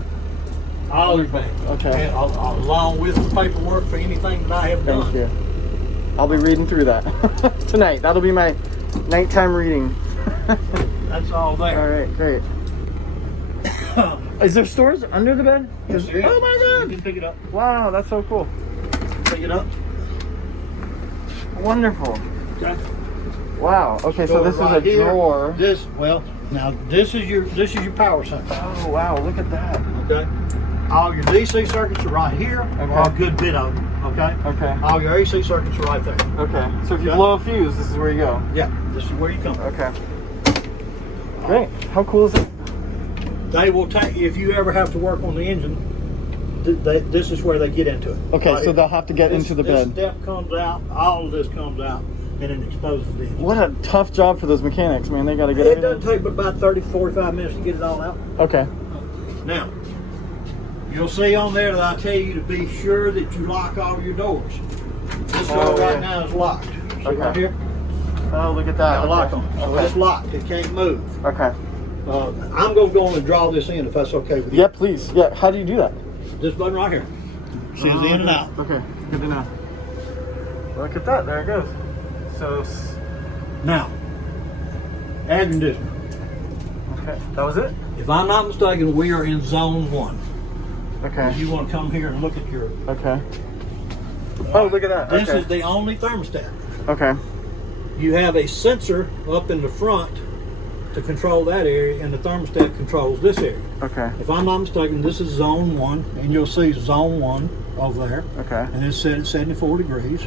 All your manuals. Okay. And along with the paperwork for anything that I have done. Thank you. I'll be reading through that tonight. That'll be my nighttime reading. That's all there. All right, great. Is there stores under the bed? Yes, there is. Oh my God! You can pick it up. Wow, that's so cool. Pick it up. Wonderful. Okay. Wow. Okay, so this is a drawer. Now this is your power center. Oh wow, look at that. Okay. All your DC circuits are right here, or a good bit of them, okay? Okay. All your AC circuits are right there. Okay. So if you blow a fuse, this is where you go. Yeah, this is where you come. Okay. Great. How cool is it? They will take, if you ever have to work on the engine, this is where they get into it. Okay, right so they'll have to get into the bed. This step comes out, all of this comes out, and it exposes the engine. What a tough job for those mechanics, man. They got to get it. It doesn't take but about 30 to 45 minutes to get it all out. Okay. Now, you'll see on there that I tell you to be sure that you lock all your doors. This door right now is locked. See right here? Oh, look at that. Lock on it. So it's locked. It can't move. Okay. I'm going to go in and draw this in if that's okay with you. Yeah, please. Yeah, how do you do that? This button right here. See it's in and out. Okay, good to know. Look at that. There it goes. So now, air conditioner. Okay, that was it? If I'm not mistaken, we are in zone 1. Okay. If you want to come here and look at your... Okay. Oh, look at that. This is the only thermostat. Okay. You have a sensor up in the front to control that area, and the thermostat controls this area. Okay. If I'm not mistaken, this is zone 1, and you'll see zone 1 over there. Okay. And it's set at 74 degrees.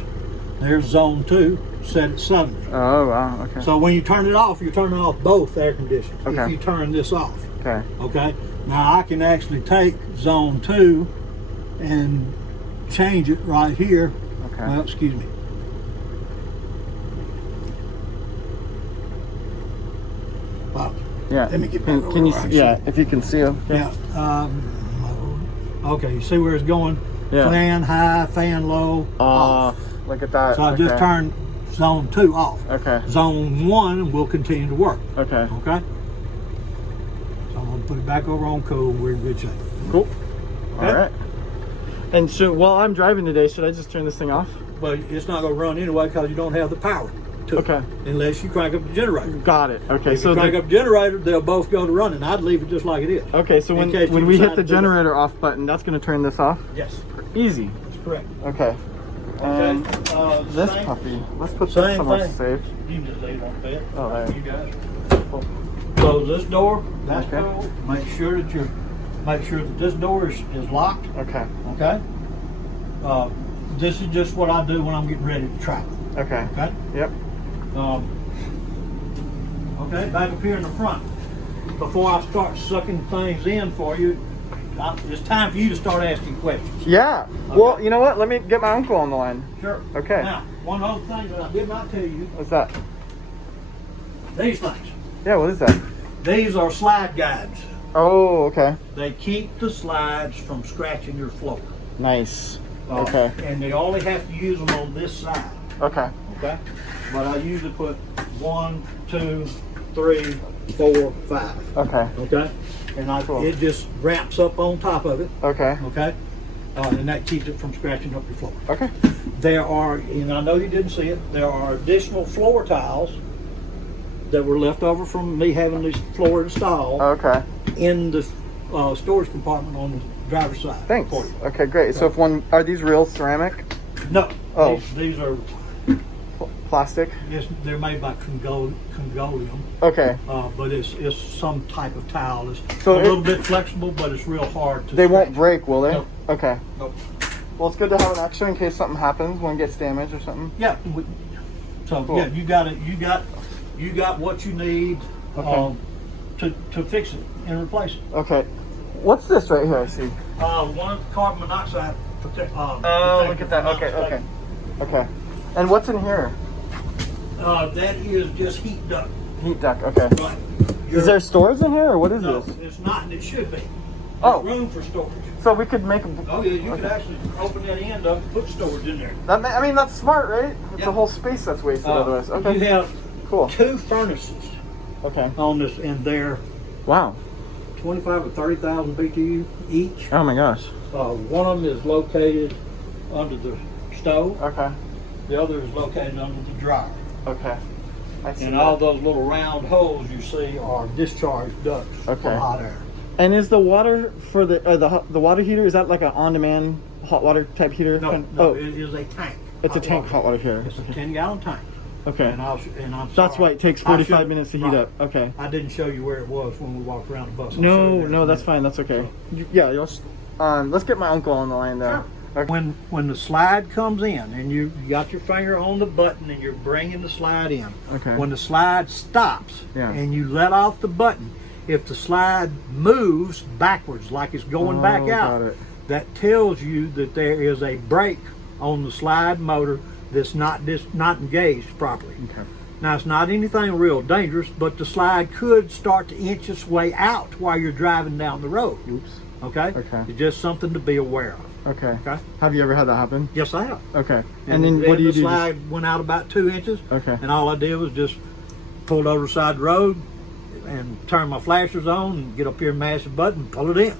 There's zone 2, set at 70. Oh, wow. Okay. So when you turn it off, you're turning off both air conditioners. Okay. If you turn this off. Okay. Okay. Now I can actually take zone 2 and change it right here. Okay. Well, excuse me. Wow. Yeah. Let me get back over Can you where I see? Yeah, if you can see them. Yeah. Okay. You see where it's going? Yeah. Fan high, fan low. Off. Look at that. So I just turned zone 2 off. Okay. Zone 1 will continue to work. Okay. Okay. So I'm gonna put it back over on cool. We're in good shape. Cool. Okay? All right. And so while I'm driving today, should I just turn this thing off? But it's not going to run anyway because you don't have the power to it. Okay. Unless you crank up the generator. Got it. Okay. If you crank up the generator, they'll both go to running. I'd leave it just like it is. Okay. So when we hit the generator off button, that's going to turn this off? Yes. Easy. That's correct. Okay. And this puppy, let's put this somewhere safe. You can just leave it on the bed. Oh, there. You got it. Close this door. That's cool. Make sure that this door is locked. Okay. Okay. This is just what I do when I'm getting ready to travel. Okay. Okay. Yep. Okay. Back up here in the front. Before I start sucking things in for you, it's time for you to start asking questions. Yeah. Okay. Well, you know what? Let me get my uncle on the line. Sure. Okay. Now, one other thing that I did not tell you. What's that? These things. Yeah. What is that? These are slide guides. Oh, okay. They keep the slides from scratching your floor. Nice. Okay. And they only have to use them on this side. Okay. Okay. But I usually put 1, 2, 3, 4, 5. Okay. Okay. And it just wraps up on top of it. Okay. Okay. And that keeps it from scratching up your floor. Okay. There are, and I know you didn't see it, there are additional floor tiles that were left over from me having this floor installed. Okay. In the storage compartment on the driver's side. Thanks. Okay, great. So if are these real ceramic? No. Oh. These are plastic? Yes, they're made by Congolium. Okay. But it's some type of tile. It's so a little bit flexible, but it's real hard to They scratch. won't break, will they? Nope. Okay. Nope. Well, it's good to have an extra in case something happens, one gets damaged or something. Yeah. So cool. yeah, you got what you need to fix it and replace it. Okay. What's this right here? I see. One of the carbon monoxide oh, look at that. Okay. Okay. And what's in here? That is just heat duct. Heat duct. Okay. Right. Is there stores in here, or what is No, this? it's not, and it should be. Oh. There's room for storage. So we could make. Oh yeah, you could actually open that end up and put storage in there. I mean, that's smart, right? It's Yeah. a whole space that's wasted otherwise. Okay. You have cool. 2 furnaces. Okay. On this, and they're wow. 25 or 30,000 BTU each. Oh my gosh. One of them is located under the stove. Okay. The other is located under the dryer. Okay. I see. And all those little round holes you see are discharge ducts for hot air. And is the water for the water heater, is that like an on-demand hot water type heater? No, it is a tank. It's a tank hot water heater. It's a 10-gallon tank. Okay. And I'm That's sorry. why it takes 45 minutes to heat up. Okay. I didn't show you where it was when we walked around the bus. No, that's fine. That's okay. Yeah, Let's get my uncle on the line though. Sure. Okay. When the slide comes in and you got your finger on the button and you're bringing the slide in. Okay. When the slide stops and you let off the button, if the slide moves backwards like it's going back out, that tells you that there is a brake on the slide motor that's not engaged properly. Okay. Now it's not anything real dangerous, but the slide could start to inch its way out while you're driving down the road. Oops. Okay? Okay. It's just something to be aware of. Okay. Okay. Have you ever had that happen? Yes, I have. Okay. And then what do you do? The slide went out about 2 inches. Okay. And all I did was just pull over the side of the road and turn my flashers on and get up here and mash the button and pull it in.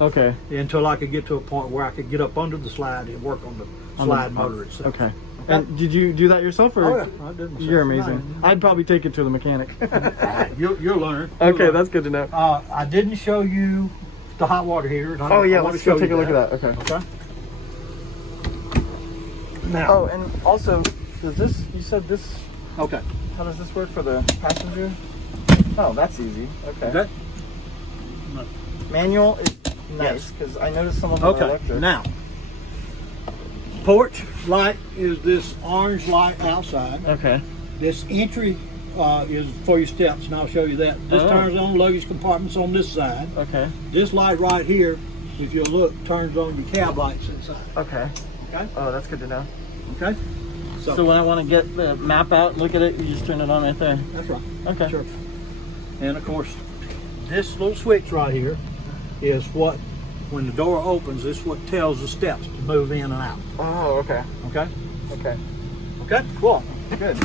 Okay. Until I could get to a point where I could get up under the slide and work on the slide motor itself. Okay. And did you do that yourself, or? Oh, yeah, I did. You're amazing. I'd probably take it to the mechanic. You'll learn. Okay, that's good to know. I didn't show you the hot water heater. Oh yeah, let's go take a look at that. Okay. Okay. Now. Oh, and also, does this? You said this. Okay. How does this work for the passenger? Oh, that's easy. Okay. Okay. Manual is nice because I noticed some of them are electric. Now. Porch light is this orange light outside. Okay. This entry is for your steps, and I'll show you that. This turns on luggage compartments on this side. Okay. This light right here, if you'll look, turns on your cab lights inside. Okay. Okay. Oh, that's good to know. Okay. So when I want to get the map out, look at it, you just turn it on right there. That's right. Okay. Sure. And of course, this little switch right here is what, when the door opens, this is what tells the steps to move in and out. Oh, okay. Okay? Okay. Okay, cool. Good.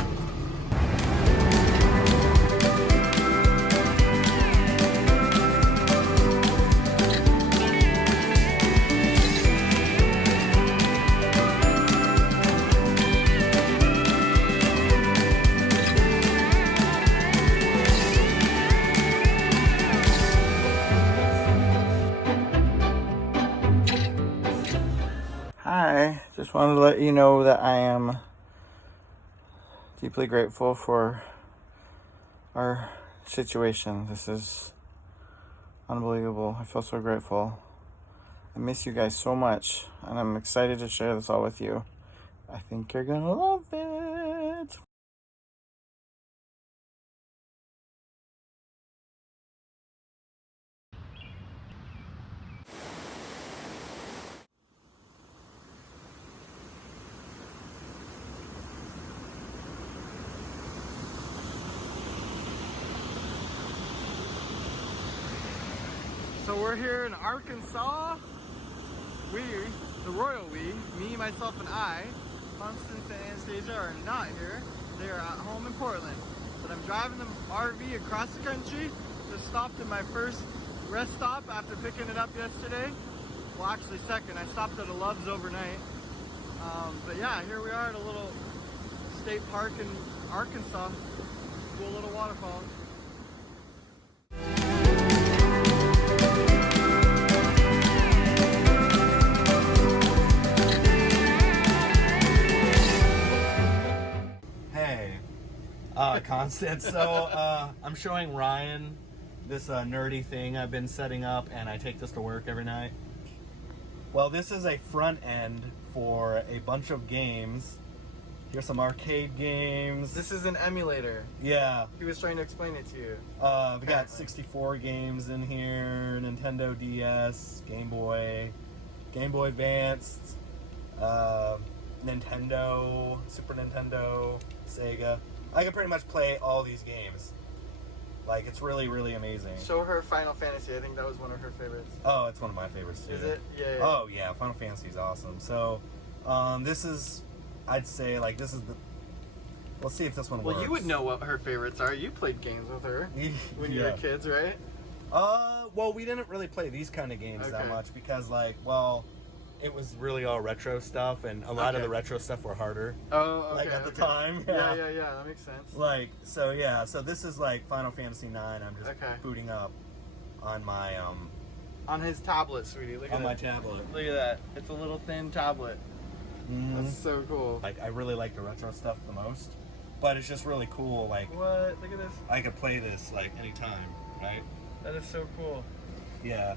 Hi, just wanted to let you know that I am deeply grateful for our situation. This is unbelievable. I feel so grateful. I miss you guys so much, and I'm excited to share this all with you. I think you're gonna love it. So we're here in Arkansas. The royal we, me, myself, and I, Constance and Anastasia are not here. They are at home in Portland. But I'm driving the RV across the country. Just stopped at my first rest stop after picking it up yesterday. Well, actually second. I stopped at a Love's overnight. But yeah, here we are at a little state park in Arkansas. Cool little waterfall. Constance. So I'm showing Ryan this nerdy thing I've been setting up, and I take this to work every night. Well, this is a front end for a bunch of games. Here's some arcade games. This is an emulator. Yeah. He was trying to explain it to you. We got 64 games in here, Nintendo DS, Game Boy Advance, Nintendo, Super Nintendo, Sega. I can pretty much play all these games. Like, it's really, really amazing. Show her Final Fantasy. I think that was one of her favorites. Oh, it's one of my favorites too. Is it? Yeah. Oh yeah, Final Fantasy is awesome. So, this is, I'd say, like, this is the. Let's see if this one works. Well, you would know what her favorites are. You played games with her when you were kids, right? Well, we didn't really play these kind of games that much because, like, well, it was really all retro stuff, and a lot of the retro stuff were harder. Oh, okay. Like, at the time. Yeah, that makes sense. Like, so yeah, so this is like Final Fantasy 9. I'm just booting up on my on his tablet, sweetie. Look at on my tablet. Look at that. It's a little thin tablet. Mm-hmm. That's so cool. Like, I really like the retro stuff the most, but it's just really cool. Like, what? Look at this. I could play this like anytime, right? That is so cool. Yeah.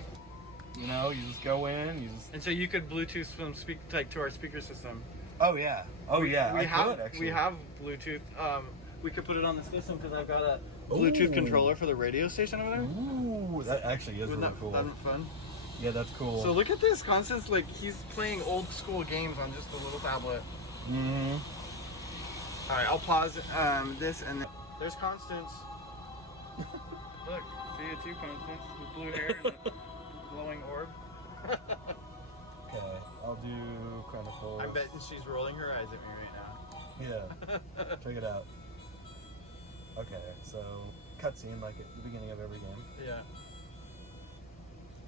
You know, you just go in, you just... And so you could Bluetooth from to our speaker system. Oh yeah. Oh yeah. We have Bluetooth. We could put it on the system because I've got a Bluetooth controller for the radio station over there. Ooh, that actually is really cool. That'd be fun. Yeah, that's cool. So look at this, Constance. Like he's playing old school games on just a little tablet. Mm-hmm. All right, I'll pause this and then... There's Constance. Look, see it too, Constance, with blue hair and a glowing orb. Okay, I'll do Chronicles. I bet she's rolling her eyes at me right now. Yeah, check it out. Okay, so cutscene like at the beginning of every game. Yeah.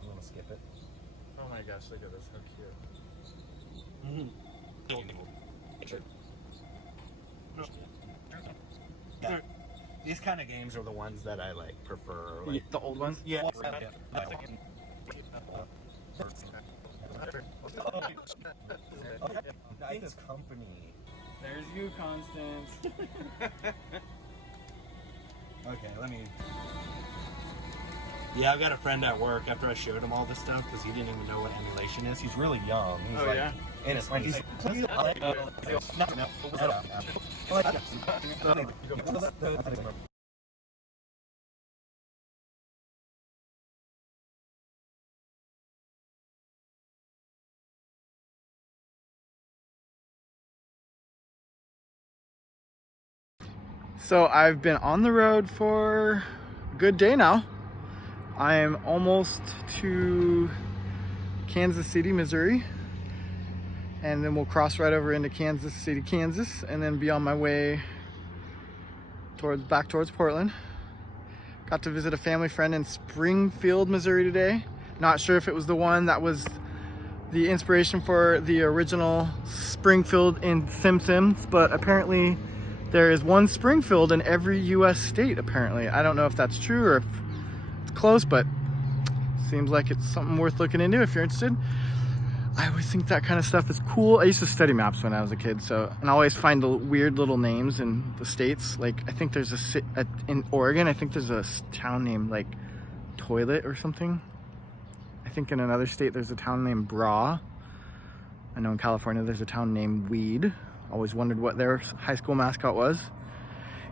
I'm gonna skip it. Oh my gosh, look at this, how cute. Yeah. These kind of games are the ones that I like prefer. Like, The old ones? yeah. I this company. There's you, Constance. Okay, let me. Yeah, I've got a friend at work after I showed him all this stuff because he didn't even know what emulation is. He's really young. He's like, yeah? In his 20s. So I've been on the road for a good day now. I am almost to Kansas City, Missouri. And then we'll cross right over into Kansas City, Kansas, and then be on my way back towards Portland. Got to visit a family friend in Springfield, Missouri today. Not sure if it was the one that was the inspiration for the original Springfield in Simpsons, but apparently there is one Springfield in every US state, apparently. I don't know if that's true or if it's close, but seems like it's something worth looking into if you're interested. I always think that kind of stuff is cool. I used to study maps when I was a kid, and I always find the weird little names in the states. Like, I think there's in Oregon, I think there's a town named like Toilet or something. I think in another state there's a town named Bra. I know in California there's a town named Weed. Always wondered what their high school mascot was.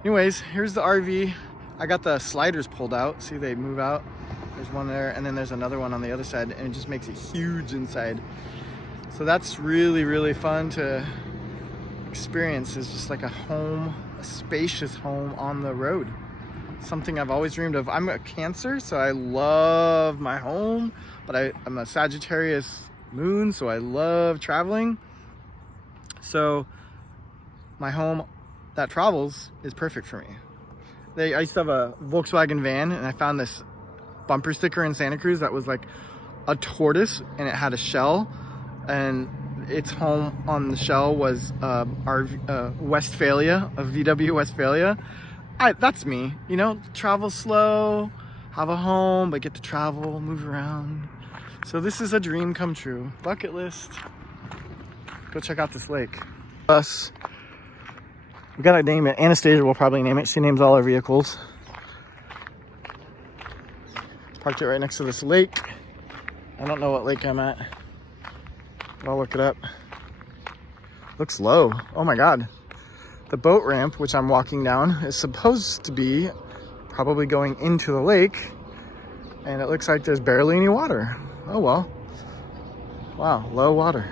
Anyways, here's the RV. I got the sliders pulled out. See, they move out. There's one there, and then there's another one on the other side, and it just makes it huge inside. So that's really, really fun to experience. It's just like a home, a spacious home on the road. Something I've always dreamed of. I'm a Cancer, so I love my home, but I'm a Sagittarius moon, so I love traveling. So my home that travels is perfect for me. I used to have a Volkswagen van, and I found this bumper sticker in Santa Cruz that was like a tortoise, and it had a shell, and its home on the shell was Westphalia, a VW Westphalia. That's me, you know, travel slow, have a home, but get to travel, move around. So this is a dream come true. Bucket list. Go check out this lake. We gotta name it. Anastasia will probably name it. She names all our vehicles. Parked it right next to this lake. I don't know what lake I'm at, but I'll look it up. Looks low. Oh my God. The boat ramp, which I'm walking down, is supposed to be probably going into the lake, and it looks like there's barely any water. Oh well. Wow, low water.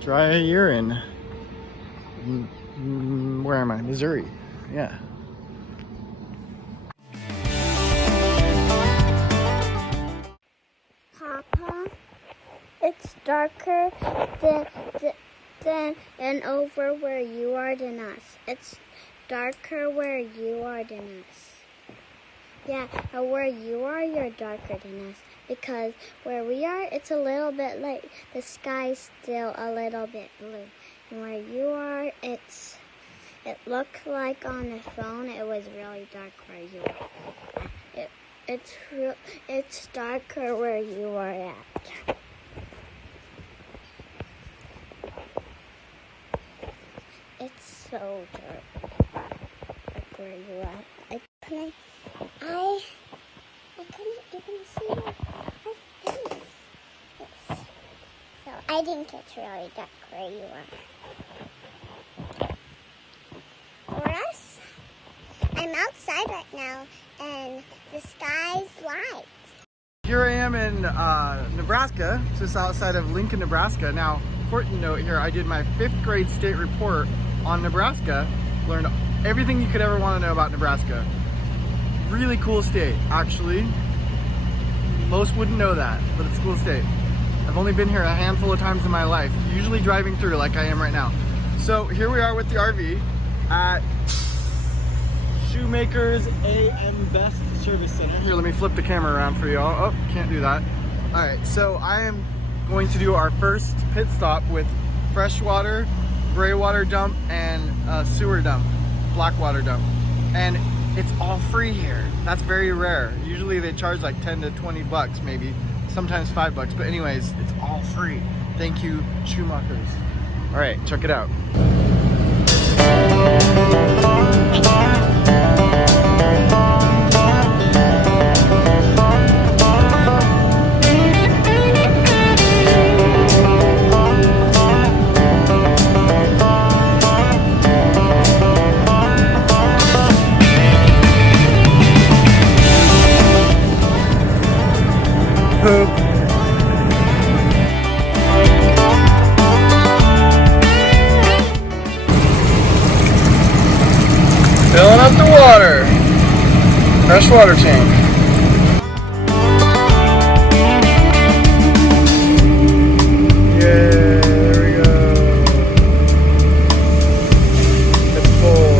Dry year in, where am I? Missouri. Yeah. Papa, it's darker than and over where you are than us. It's darker where you are than us. Yeah, where you are, you're darker than us. Because where we are, it's a little bit light. The sky's still a little bit blue. And where you are, it looked like on the phone it was really dark where you are. It's darker where you are at. It's so dark where you are. I couldn't even see it. I think it's really dark where you are. For us, I'm outside right now and the sky's light. Here I am in Nebraska, just outside of Lincoln, Nebraska. Now, important note here, I did my 5th grade state report on Nebraska, learned everything you could ever want to know about Nebraska. Really cool state, actually. Most wouldn't know that, but it's a cool state. I've only been here a handful of times in my life, usually driving through like I am right now. So here we are with the RV at Shoemaker's AM Best Service Center. Here, let me flip the camera around for y'all. Oh, can't do that. All right, so I am going to do our first pit stop with freshwater, gray water dump, and sewer dump, black water dump. And it's all free here. That's very rare. Usually they charge like 10 to 20 bucks maybe, sometimes $5, but anyways, it's all free. Thank you, Shoemakers. All right, check it out. Filling up the water. Fresh water tank. Yeah, there we go. It's full.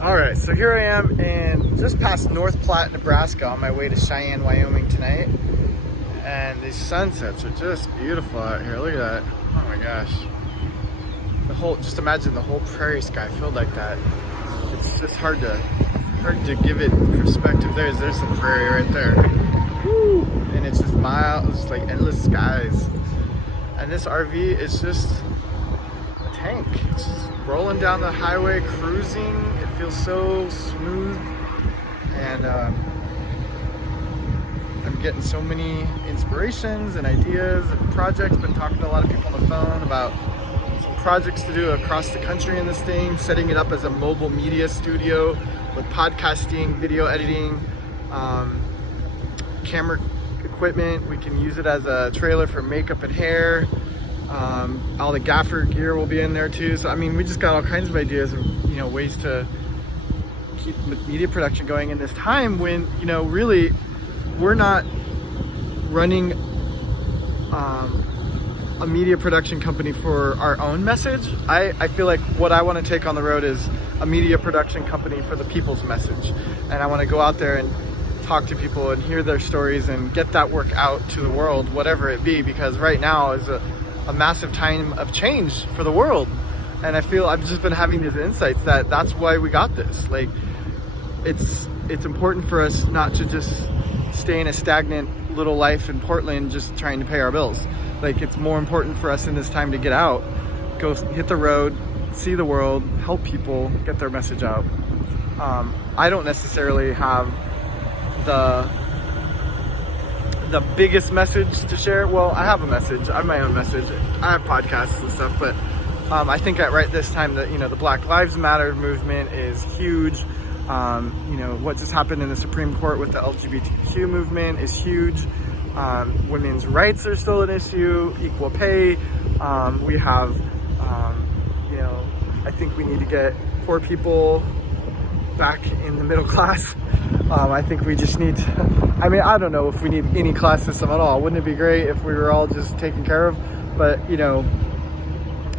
Alright, so here I am in just past North Platte, Nebraska on my way to Cheyenne, Wyoming tonight. And these sunsets are just beautiful out here. Look at that. Oh my gosh. Just imagine the whole prairie sky filled like that. It's just hard to give it perspective. There's the prairie right there. Woo! And it's just miles, it's like endless skies. And this RV is just a tank. It's just rolling down the highway, cruising. It feels so smooth. And I'm getting so many inspirations and ideas and projects. Been talking to a lot of people on the phone about some projects to do across the country in this thing, setting it up as a mobile media studio with podcasting, video editing, camera equipment. We can use it as a trailer for makeup and hair. All the gaffer gear will be in there too. So I mean, we just got all kinds of ideas of, you know, ways to keep media production going in this time when, you know, really we're not running a media production company for our own message. I feel like what I want to take on the road is a media production company for the people's message. And I want to go out there and talk to people and hear their stories and get that work out to the world, whatever it be, because right now is a massive time of change for the world. And I feel I've just been having these insights that that's why we got this. Like, it's important for us not to just stay in a stagnant little life in Portland just trying to pay our bills. Like, it's more important for us in this time to get out, go hit the road, see the world, help people get their message out. I don't necessarily have the biggest message to share. Well, I have a message. I have my own message. I have podcasts and stuff, but I think at right this time that, you know, the Black Lives Matter movement is huge. You know, what just happened in the Supreme Court with the LGBTQ movement is huge. Women's rights are still an issue, equal pay. We have, you know, I think we need to get poor people back in the middle class. I think we just need to, I mean, I don't know if we need any class system at all. Wouldn't it be great if we were all just taken care of? But, you know,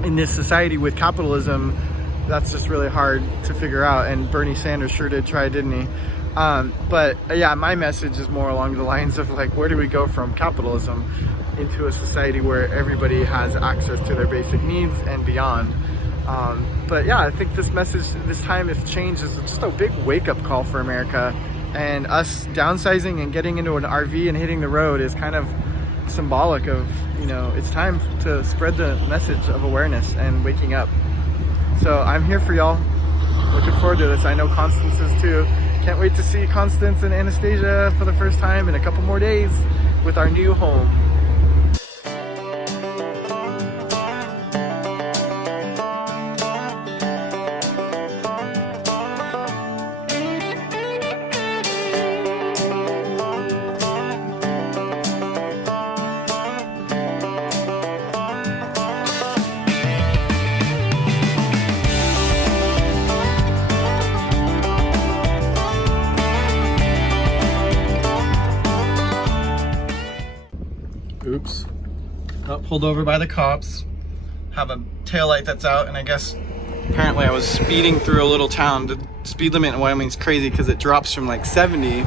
in this society with capitalism, that's just really hard to figure out. And Bernie Sanders sure did try, didn't he? But yeah, my message is more along the lines of like, where do we go from capitalism into a society where everybody has access to their basic needs and beyond? But yeah, I think this message, this time of change is just a big wake-up call for America, and us downsizing and getting into an RV and hitting the road is kind of symbolic of, you know, it's time to spread the message of awareness and waking up. So I'm here for y'all. Looking forward to this. I know Constance is too. Can't wait to see Constance and Anastasia for the first time in a couple more days with our new home. Oops. Got pulled over by the cops. Have a taillight that's out, and I guess apparently I was speeding through a little town. The speed limit in Wyoming is crazy because it drops from like 70,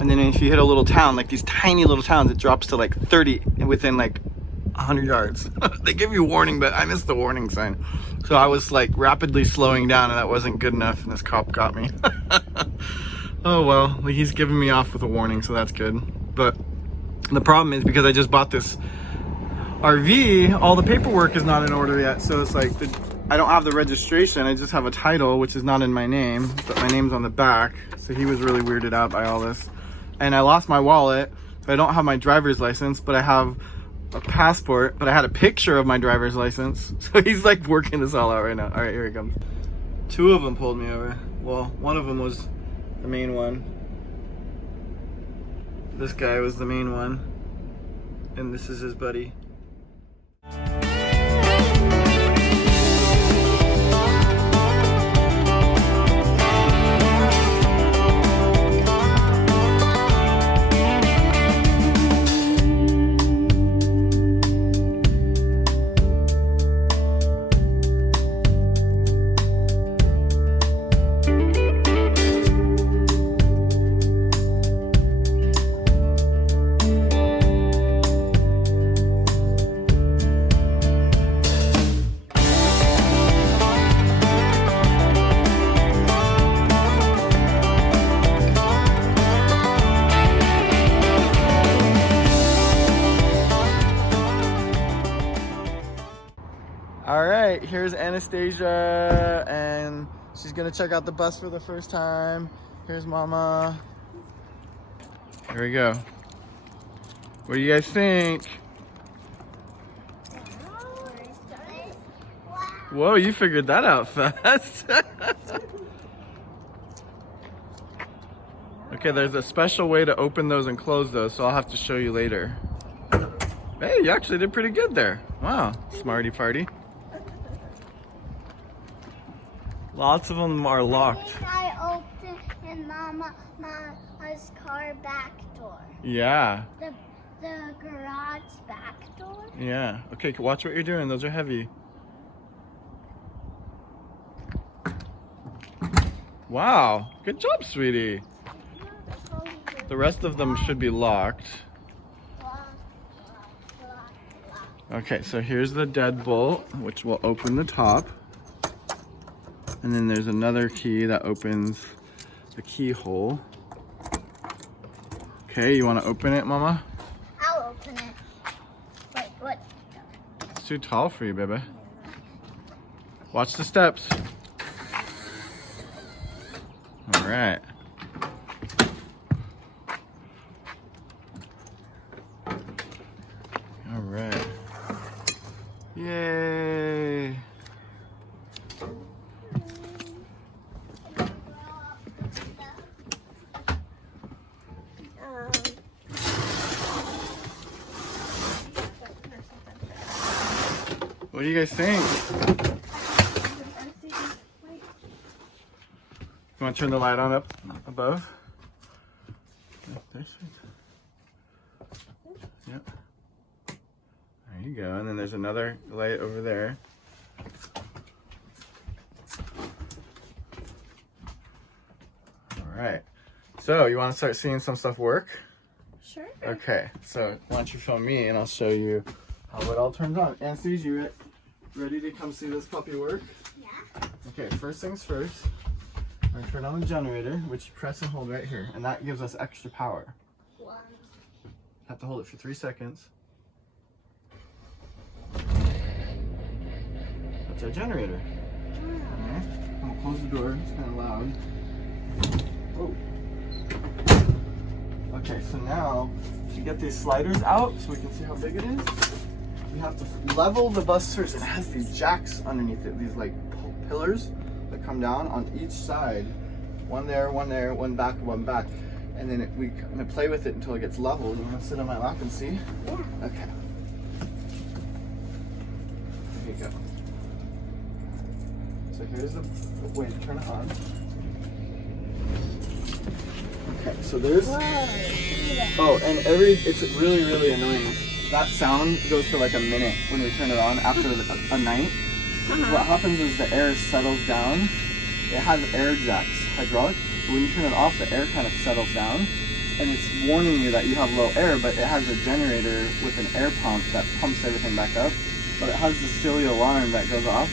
and then if you hit a little town, like these tiny little towns, it drops to like 30 within like 100 yards. They give you warning, but I missed the warning sign. So I was like rapidly slowing down, and that wasn't good enough, and this cop got me. Oh well, he's giving me off with a warning, so that's good. But the problem is because I just bought this RV, all the paperwork is not in order yet. So it's like, I don't have the registration. I just have a title, which is not in my name, but my name's on the back. So he was really weirded out by all this. And I lost my wallet. So I don't have my driver's license, but I have a passport, but I had a picture of my driver's license. So he's like working this all out right now. All right, here he comes. Two of them pulled me over. Well, one of them was the main one. This guy was the main one, and this is his buddy. All right, here's Anastasia, and she's gonna check out the bus for the first time. Here's Mama. Here we go. What do you guys think? Whoa, you figured that out fast. Okay, there's a special way to open those and close those, so I'll have to show you later. Hey, you actually did pretty good there. Wow, smarty farty. Lots of them are locked. I opened Mama's car back door. Yeah. The garage back door. Yeah. Okay, watch what you're doing. Those are heavy. Wow. Good job, sweetie. The rest of them should be locked. Okay, so here's the deadbolt, which will open the top. And then there's another key that opens the keyhole. Okay, you want to open it, Mama? I'll open it. Wait, what? It's too tall for you, baby. Watch the steps. All right. All right. Yay. What do you guys think? You want to turn the light on up above? Yep. There you go. And then there's another light over there. All right. So you want to start seeing some stuff work? Sure. Okay. So why don't you film me and I'll show you how it all turns on. Anastasia, you ready to come see this puppy work? Yeah. Okay, first things first. We're gonna turn on the generator, which you press and hold right here, and that gives us extra power. Have to hold it for 3 seconds. That's our generator. I'll close the door, it's kind of loud. Oh. Okay, so now to get these sliders out so we can see how big it is, we have to level the bus surface. It has these jacks underneath it, these like pillars that come down on each side. One there, one back, one back. And then I'm gonna play with it until it gets leveled. You wanna sit on my lap and see? Yeah. Okay. Here you go. So here's the way to turn it on. Okay, so there's. Oh, and it's really, really annoying. That sound goes for like a minute when we turn it on after a night. What happens is the air settles down. It has air jacks, hydraulic. But when you turn it off, the air kind of settles down. And it's warning you that you have low air, but it has a generator with an air pump that pumps everything back up. But it has the silly alarm that goes off.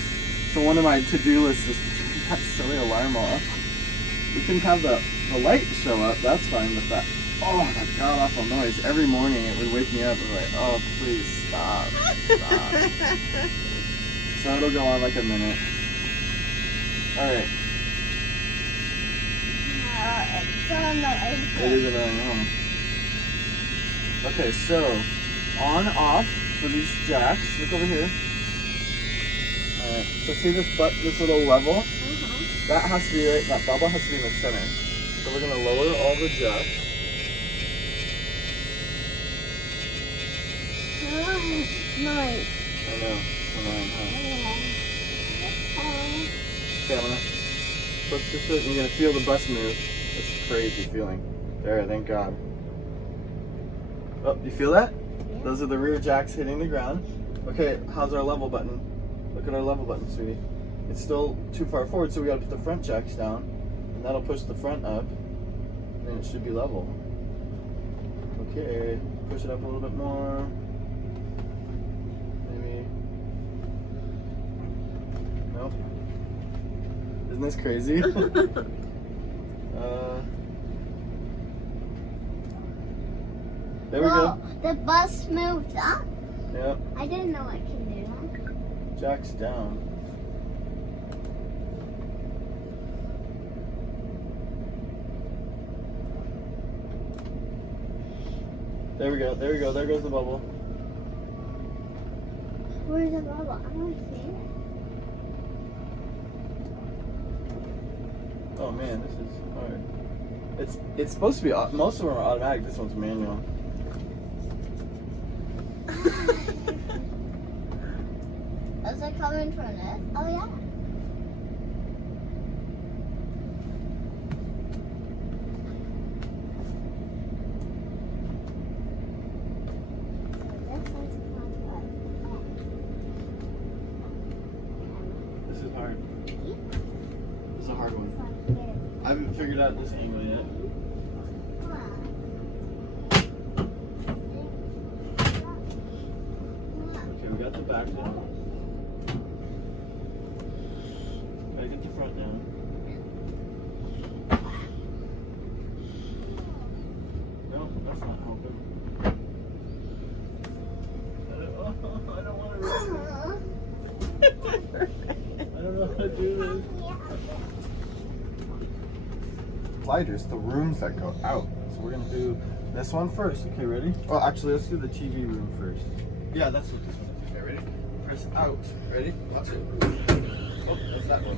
So one of my to-do lists is to turn that silly alarm off. We can have the light show up, that's fine, but that god awful noise. Every morning it would wake me up and be like, oh, please stop. So it'll go on like a minute. Alright. It's so annoying. It is annoying, huh? Okay, so on, off for these jacks. Look over here. Alright, so see this little level? That has to be right, that bubble has to be in the center. So we're gonna lower all the jacks. Nice. I know, annoying, huh? Okay, I'm gonna push this in, and you're gonna feel the bus move. It's a crazy feeling. There, thank God. Oh, you feel that? Yeah. Those are the rear jacks hitting the ground. Okay, how's our level button? Look at our level button, sweetie. It's still too far forward, so we gotta put the front jacks down, and that'll push the front up, and then it should be level. Okay, push it up a little bit more. Maybe. Nope. Isn't this crazy? There we go. The bus moved up? Yep. I didn't know it can do that. Jack's down. There we go, there we go, there goes the bubble. Where's the bubble? I don't see it. Oh man, this is hard. It's supposed to be, most of them are automatic, this one's manual. Is it coming from this? Oh yeah. This is hard. This is a hard one. I haven't figured out this angle yet. Okay, we got the back down. Gotta get the front down. No, that's not helping. I don't want to risk it. I don't know how to do this. Sliders, the rooms that go out. So we're gonna do this one first. Okay, ready? Oh, actually, let's do the TV room first. Yeah, that's what this one is. Okay, ready? Press out. Ready? Watch it. Oh, that's that one.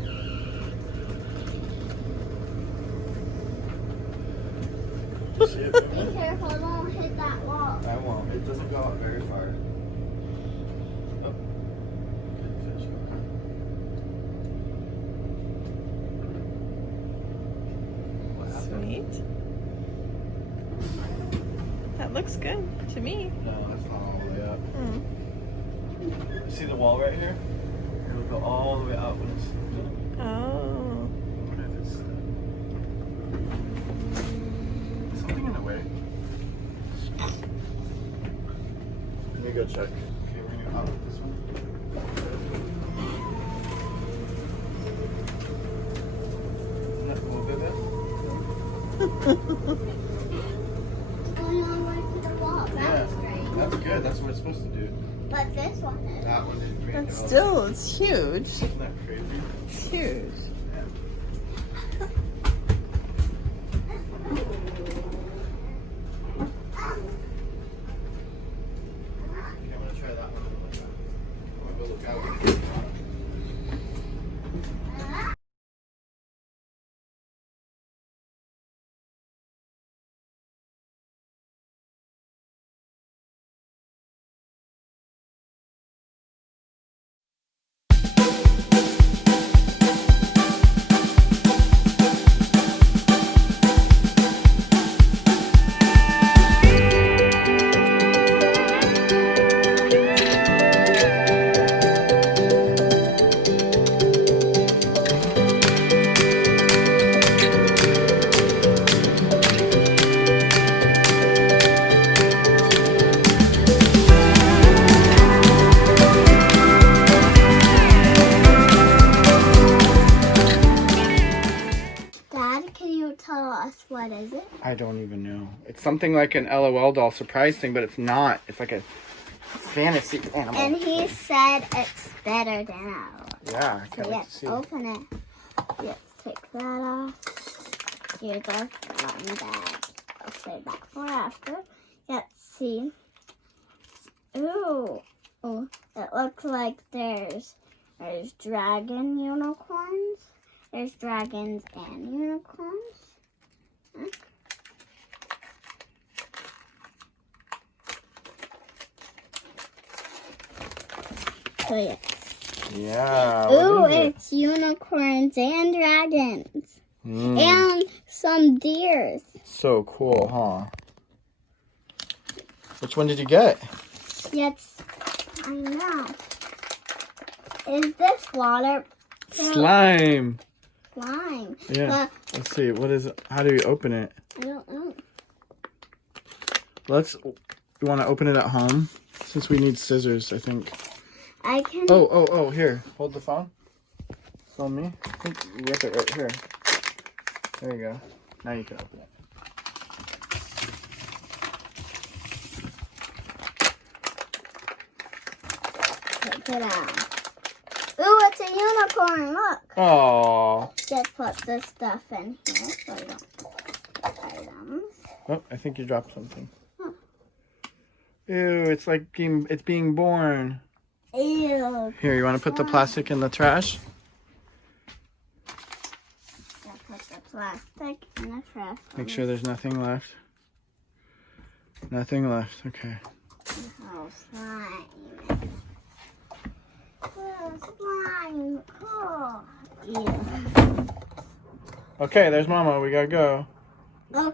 See it? Be careful, don't hit that wall. I won't. It doesn't go out very far. Oh. What happened? Sweet. That looks good to me. No, that's not all the way up. Hmm. See the wall right here? It'll go all the way out when it's done. Oh. What if it's something in the way? Let me go check. Okay, we're gonna go out with this one. Isn't that cool, baby? Going all the way to the wall. That's great. That's good. That's what it's supposed to do. But this one is. That one didn't. But still, it's huge. Isn't that crazy? It's huge. Yeah. tell us what is it? I don't even know. It's something like an LOL doll surprise thing, but it's not. It's like a fantasy animal. And he said it's better than ours. Yeah, I So can't wait to let's see. open it. Let's take that off. Here's our fun bag. I'll save that for after. Let's see. Ooh. Oh, it looks like there's dragon unicorns. There's dragons and unicorns. Huh? So yeah. Yeah. Ooh, what is it? it's unicorns and dragons. Mm, And some deers. so cool, huh? Which one did you get? Yes, I know. Is this water? Slime. Slime. Yeah. Let's see. What is it? How do we open it? I don't know. You want to open it at home? Since we need scissors, I think. I can. Oh, here. Hold the phone. Film me. I think you rip it right here. There you go. Now you can open it. Take it out. Ooh, it's a unicorn. Look. Oh. Just put this stuff in here so we don't put items. Oh, I think you dropped something. Ew, it's like being born. Ew. Here, you want to put the plastic in the trash? Just put the plastic in the trash. Make sure there's nothing left. Nothing left. Okay. Oh, slime. Oh, slime. Cool. Ew. Okay, there's Mama. We gotta go.